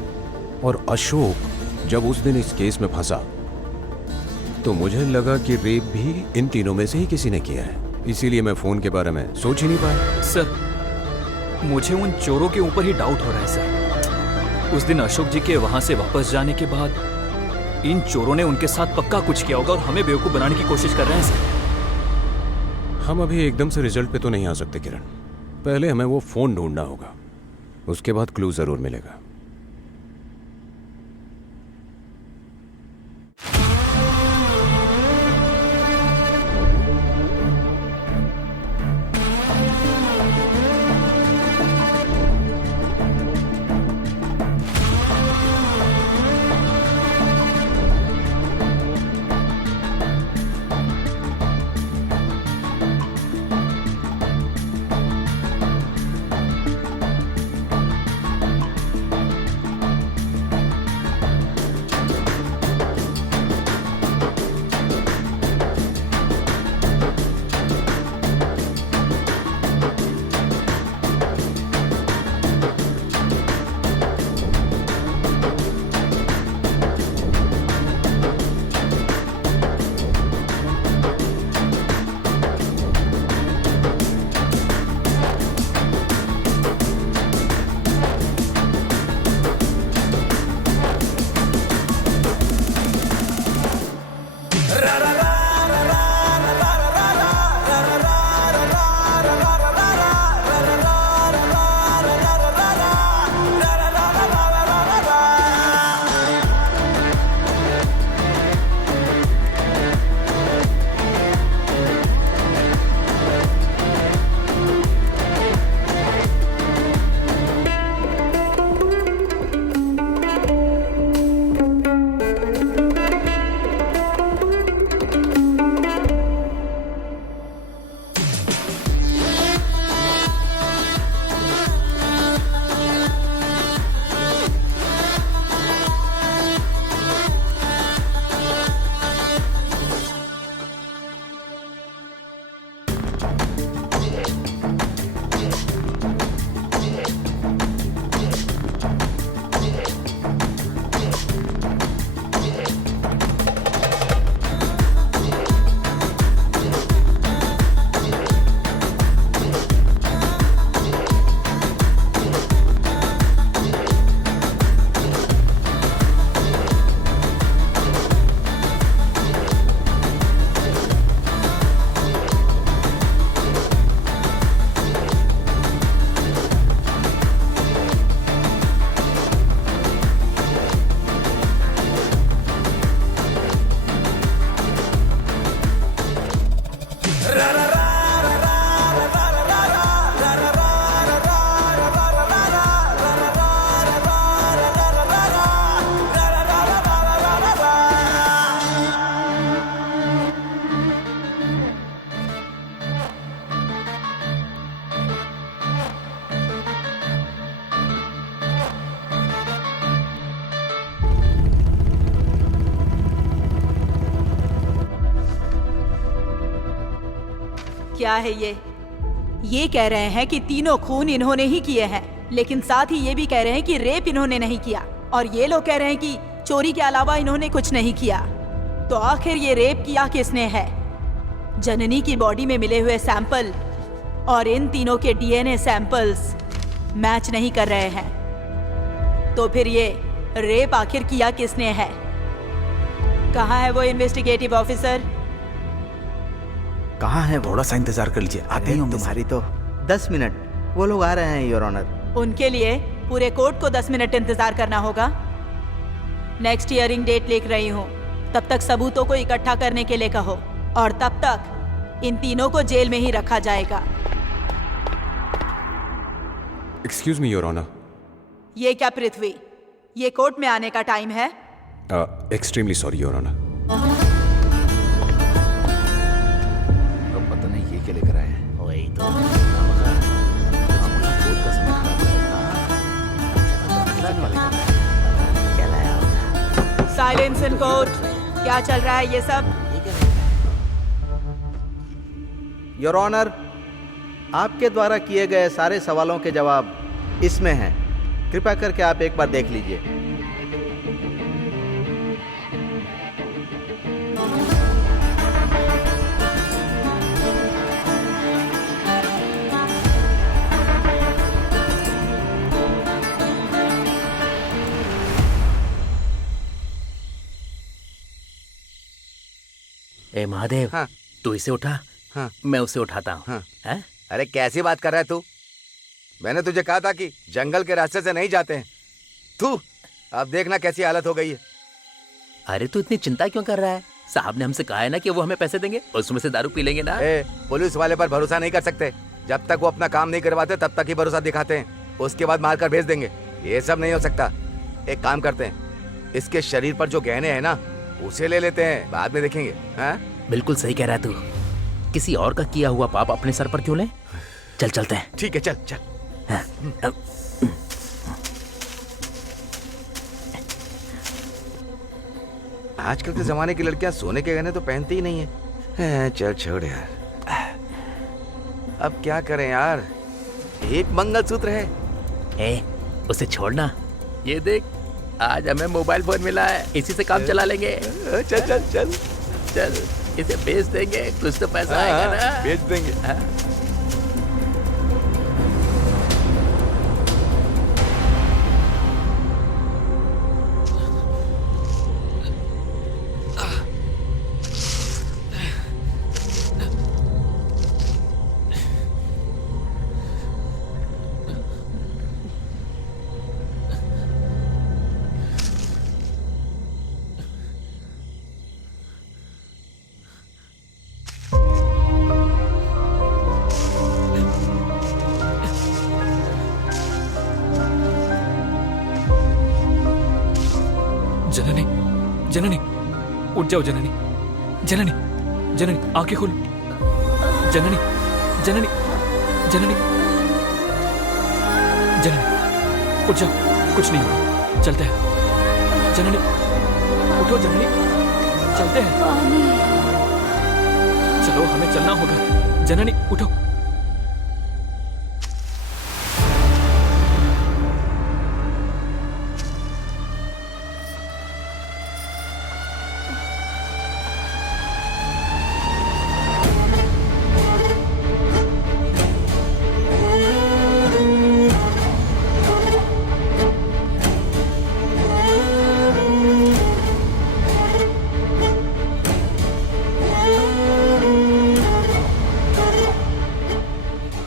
और अशोक जब उस दिन इस केस में फंसा तो मुझे लगा कि रेप भी इन तीनों में से ही किसी ने किया है। इसीलिए मैं फोन के बारे में सोच ही नहीं पाया। सर, मुझे उन चोरों के ऊपर ही डाउट हो रहा है सर। उस दिन अशोक जी के वहां से वापस जाने के बाद इन चोरों ने उनके साथ पक्का कुछ किया होगा और हमें बेवकूफ बनाने की कोशिश कर रहे हैं सर। हम अभी एकदम से रिजल्ट पे तो नहीं आ सकते किरण। पहले हमें वो फोन ढूंढना होगा, उसके बाद क्लू जरूर मिलेगा। क्या है ये कह रहे हैं कि तीनों खून इन्होंने ही किए हैं, लेकिन साथ ही ये भी कह रहे हैं कि रेप इन्होंने नहीं किया, और ये लोग कह रहे हैं कि चोरी के अलावा इन्होंने कुछ नहीं किया। तो आखिर ये रेप किया किसने है? जननी की बॉडी में मिले हुए सैंपल और इन तीनों के डीएनए सैंपल्स मैच नहीं कर रहे हैं। तो फिर ये रेप आखिर किया किसने है? कहाँ है वो इन्वेस्टिगेटिव ऑफिसर? कहाँ है वो? थोड़ा सा इंतजार कर लीजिए, आते ही होंगे। तुम्हारी तो 10 मिनट, वो लोग आ रहे हैं योर ऑनर। उनके लिए पूरे कोर्ट को 10 मिनट इंतजार करना होगा। नेक्स्ट हियरिंग डेट लिख रही हूँ, तब तक सबूतों को इकट्ठा करने के लिए कहो, और तब तक इन तीनों को जेल में ही रखा जाएगा। Excuse me your honour. ये क्या पृथ्वी, ये कोर्ट में आने का टाइम है? Extremely sorry your honour. तो पता नहीं ये क्या लेकर आए हैं। वही तो साइलेंस इन कोर्ट। क्या चल रहा है ये सब? योर ऑनर, आपके द्वारा किए गए सारे सवालों के जवाब इसमें हैं। कृपया करके आप एक बार देख लीजिए। ए महादेव, हाँ। तू इसे उठा, हाँ। मैं उसे उठाता हूँ। हाँ। हैं? अरे कैसी बात कर रहा है तू? मैंने तुझे कहा था कि जंगल के रास्ते से नहीं जाते हैं। तू अब देखना कैसी हालत हो गई है। अरे तू इतनी चिंता क्यों कर रहा है? साहब ने हमसे कहा है ना कि वो हमें पैसे देंगे, उसमें से दारू पी लेंगे ना। पुलिस वाले पर भरोसा नहीं कर सकते। जब तक वो अपना काम नहीं करवाते तब तक ही भरोसा दिखाते हैं, उसके बाद मारकर भेज देंगे। ये सब नहीं हो सकता। एक काम करते हैं, इसके शरीर पर जो गहने हैं ना, उसे ले लेते हैं, बाद में देखेंगे। हाँ? बिल्कुल सही कह रहा है तू। किसी और का किया हुआ पाप अपने सर पर क्यों ले? चल चलते हैं। ठीक है, चल चल। हाँ। आजकल के जमाने की लड़कियां सोने के गहने तो पहनती ही नहीं है। चल छोड़ यार, अब क्या करें यार, एक मंगलसूत्र है। ए, उसे छोड़ना। ये देख, आज हमें मोबाइल फोन मिला है, इसी से काम चला लेंगे। चल चल चल चल, इसे बेच देंगे, कुछ तो पैसा आएगा ना। बेच देंगे। जननी, जननी, उठ जाओ जननी, जननी, जननी, आंखें खोलो। जननी, जननी, जननी, जननी, उठ जाओ, कुछ नहीं होगा, चलते हैं। जननी, उठो जननी, चलते हैं। चलो, हमें चलना होगा। जननी, उठो।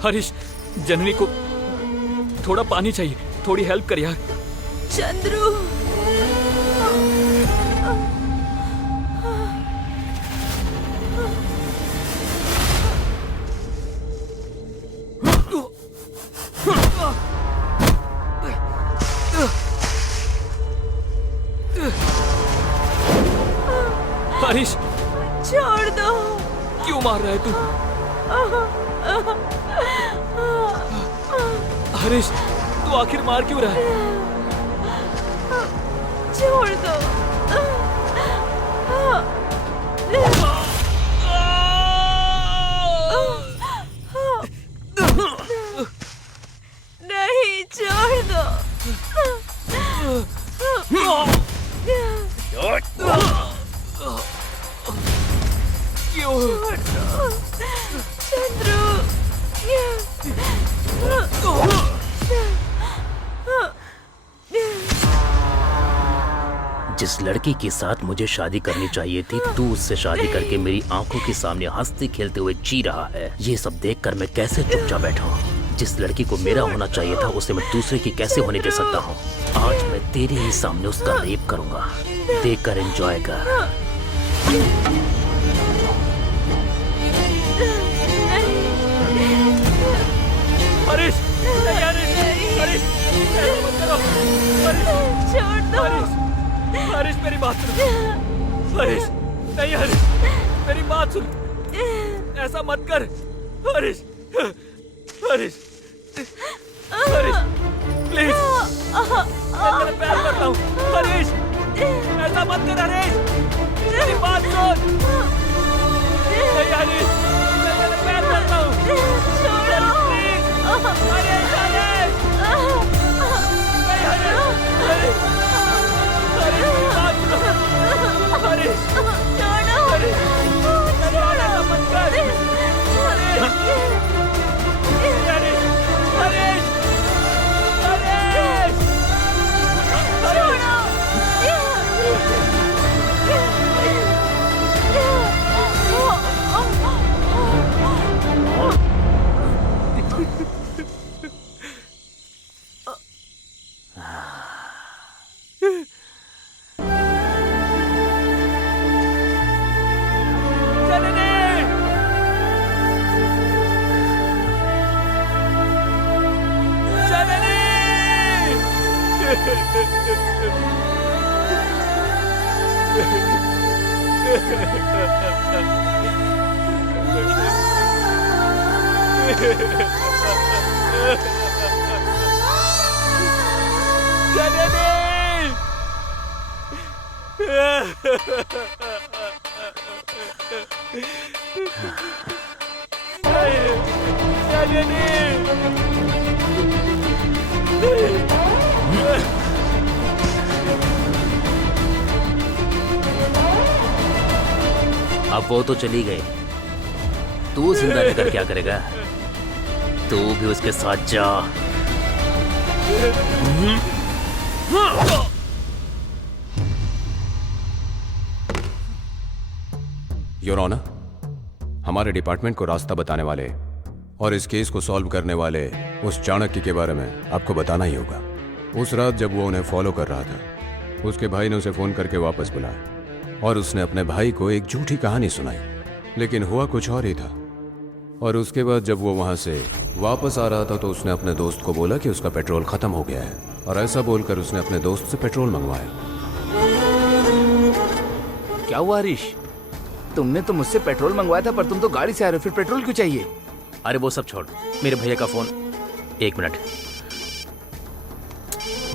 हरीश, जननी को थोड़ा पानी चाहिए, थोड़ी हेल्प कर यार। चंद्रू, हरीश, छोड़ दो। क्यों मार रहा है तू? हरीश, तू आखिर मार क्यों रहा है? छोड़ दो। जिस लड़की के साथ मुझे शादी करनी चाहिए थी, तू उससे शादी करके मेरी आंखों के सामने हंसते खेलते हुए जी रहा है। ये सब देखकर मैं कैसे चुपचाप बैठा हूँ? जिस लड़की को मेरा होना चाहिए था, उसे मैं दूसरे की कैसे होने दे सकता हूँ? आज मैं तेरे ही सामने उसका रेप करूंगा, देखकर एंजॉय कर। हरीश, हरीश, छोड़ दो। हरीश मेरी बात सुन। हरीश, नहीं हरीश, मेरी बात सुन। ऐसा मत कर। हरीश, हरीश, हरीश, प्लीज, मैं तेरे पैर पड़ता हूँ। हरीश, ऐसा मत कर हरीश, मेरी बात सुन। नहीं हरीश, मैं तेरे पैर पड़ता हूँ। हरीश, प्लीज, हरीश, हरीश, नहीं हरीश, हरीश, हरीश, मेरी बात सुनो। हरीश, हरीश, मेरी ऐसा मत कर। हरीश, हरीश, हरीश, हरीश, अब वो तो चली गई, तू जिंदा रहकर क्या करेगा? तू भी उसके साथ जा। योर ऑनर, हमारे डिपार्टमेंट को रास्ता बताने वाले और इस केस को सॉल्व करने वाले उस चाणक्य के बारे में आपको बताना ही होगा। उस रात जब वो उन्हें फॉलो कर रहा था, उसके भाई ने उसे फोन करके वापस बुलाया और उसने अपने भाई को एक झूठी कहानी सुनाई, लेकिन हुआ कुछ और ही था। और उसके बाद जब वो वहां से वापस आ रहा था तो उसने अपने दोस्त को बोला कि उसका पेट्रोल खत्म हो गया है, और ऐसा बोलकर उसने अपने दोस्त से पेट्रोल मंगवाया। क्या हुआ हरीश? तुमने तो मुझसे पेट्रोल मंगवाया था, पर तुम तो गाड़ी से आ रहे हो, फिर पेट्रोल क्यों चाहिए? अरे वो सब छोड़, मेरे भैया का फोन। एक मिनट,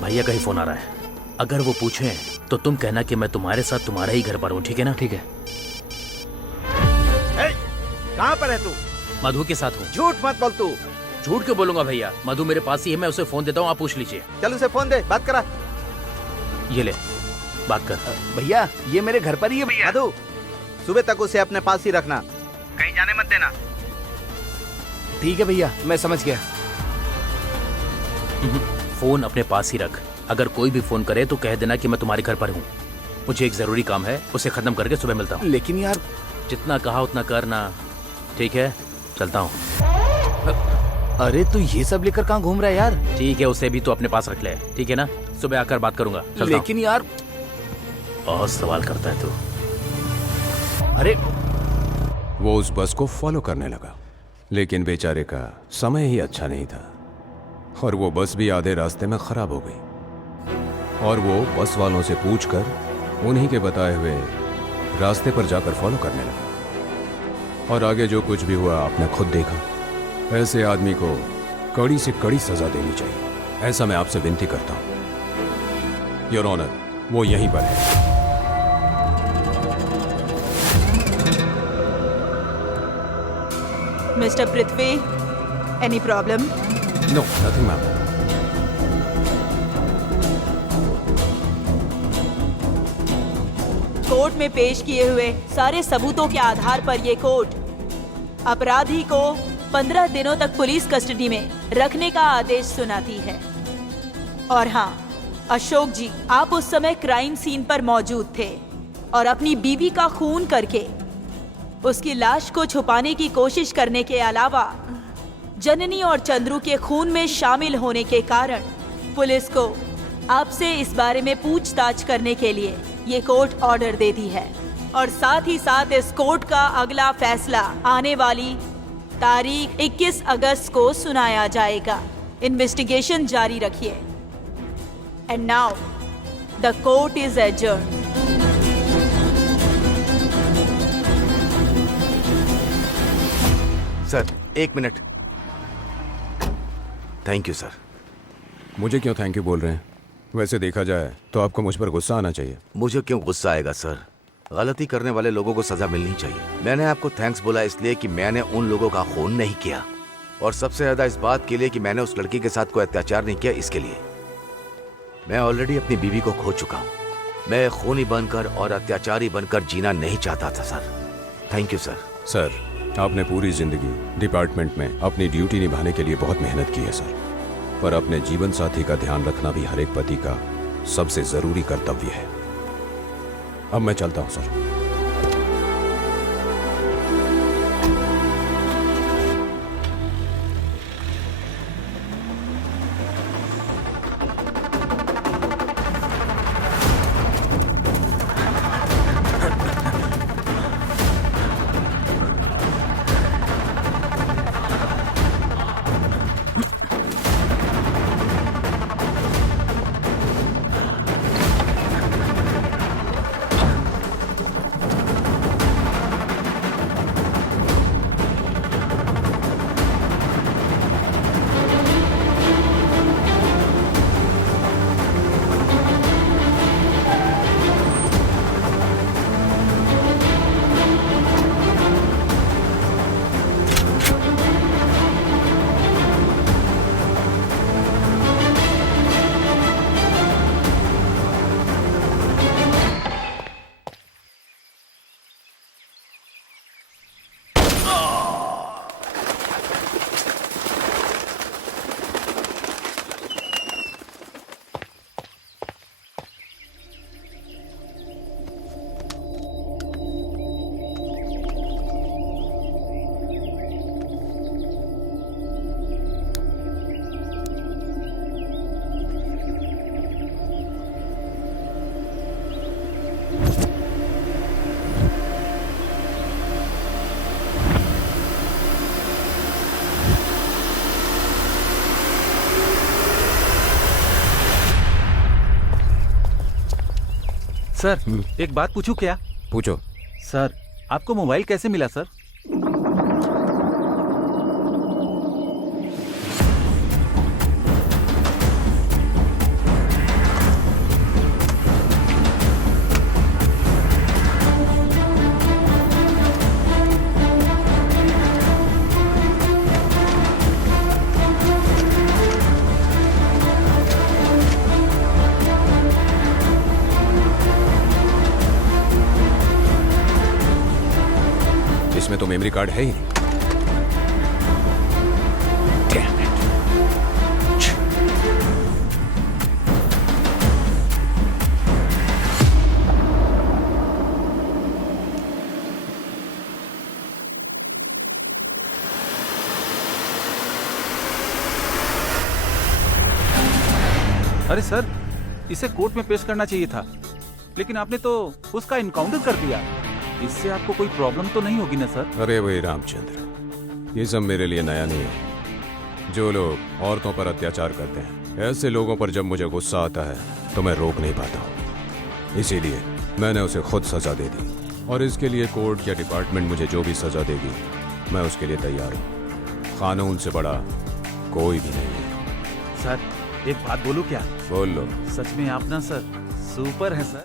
भैया का ही फोन आ रहा है। अगर वो पूछे तो तुम कहना कि मैं तुम्हारे साथ तुम्हारे ही घर पर हूँ, ठीक है ना? ठीक है। कहाँ पर है तू? मधु के साथ हूँ। झूठ मत बोल तू। झूठ क्यों बोलूंगा भैया? मधु मेरे पास ही है, मैं उसे फोन देता हूँ, आप पूछ लीजिए। चल उसे फोन दे, बात करा। ये ले, बात कर। भैया ये मेरे घर पर ही है भैया। मधु, सुबह तक उसे अपने पास ही रखना, कहीं जाने मत देना। ठीक है भैया, मैं समझ गया। फोन अपने पास ही रख। अगर कोई भी फोन करे तो कह देना कि मैं तुम्हारे घर पर हूँ। मुझे एक जरूरी काम है, उसे खत्म करके सुबह मिलता हूँ। लेकिन यार, जितना कहा उतना करना, ठीक है? चलता हूँ। अरे तू ये सब लेकर कहाँ घूम रहा है यार? ठीक है, उसे भी तो अपने पास रख ले, ठीक है ना? सुबह आकर बात करूंगा। लेकिन यार, बहुत सवाल करता है तू। अरे वो उस बस को फॉलो करने लगा, लेकिन बेचारे का समय ही अच्छा नहीं था और वो बस भी आधे रास्ते में खराब हो गई। और वो बस वालों से पूछकर उन्हीं के बताए हुए रास्ते पर जाकर फॉलो करने लगा। और आगे जो कुछ भी हुआ आपने खुद देखा। ऐसे आदमी को कड़ी से कड़ी सजा देनी चाहिए, ऐसा मैं आपसे विनती करता हूं। योर ऑनर, वो यहीं पर है। Mr. Prithvi, any problem? No, nothing ma'am. Court में पेश किए हुए सारे सबूतों के आधार पर ये कोर्ट अपराधी को 15 दिनों तक पुलिस कस्टडी में रखने का आदेश सुनाती है। और हाँ अशोक जी, आप उस समय क्राइम सीन पर मौजूद थे और अपनी बीवी का खून करके उसकी लाश को छुपाने की कोशिश करने के अलावा जननी और चंद्रू के खून में शामिल होने के कारण पुलिस को आपसे इस बारे में पूछताछ करने के लिए ये कोर्ट ऑर्डर देती है। और साथ ही साथ इस कोर्ट का अगला फैसला आने वाली तारीख 21 अगस्त को सुनाया जाएगा। इन्वेस्टिगेशन जारी रखिए। And now the court is adjourned. Sir 1 minute. Thank you sir. मुझे क्यों थैंक यू बोल रहे हैं? वैसे देखा जाए तो आपको मुझ पर गुस्सा आना चाहिए। मुझे क्यों गुस्सा आएगा सर? गलती करने वाले लोगों को सजा मिलनी चाहिए। मैंने आपको थैंक्स बोला इसलिए कि मैंने उन लोगों का खून नहीं किया, और सबसे ज्यादा इस बात के लिए कि मैंने उस लड़की के साथ कोई अत्याचार नहीं किया। इसके लिए मैं ऑलरेडी अपनी बीवी को खो चुका हूँ। मैं खूनी बनकर और अत्याचारी बनकर जीना नहीं चाहता था sir. Thank you sir. Sir, आपने पूरी जिंदगी डिपार्टमेंट में अपनी ड्यूटी निभाने के लिए बहुत मेहनत की है सर, पर अपने जीवन साथी का ध्यान रखना भी हर एक पति का सबसे जरूरी कर्तव्य है। अब मैं चलता हूं सर। सर एक बात पूछूं क्या? पूछो। सर आपको मोबाइल कैसे मिला सर? इसमें तो मेमोरी कार्ड है ही नहीं। अरे सर, इसे कोर्ट में पेश करना चाहिए था, लेकिन आपने तो उसका इनकाउंटर कर दिया। इससे आपको कोई प्रॉब्लम तो नहीं होगी ना सर? अरे भाई रामचंद्र, ये सब मेरे लिए नया नहीं है। जो लोग औरतों पर अत्याचार करते हैं, ऐसे लोगों पर जब मुझे गुस्सा आता है तो मैं रोक नहीं पाता हूँ। इसीलिए मैंने उसे खुद सजा दे दी, और इसके लिए कोर्ट या डिपार्टमेंट मुझे जो भी सजा देगी मैं उसके लिए तैयार हूँ। कानून से बड़ा कोई भी नहीं है। सर एक बात बोलूं क्या? बोल लो। सच में आप ना सर सुपर है सर।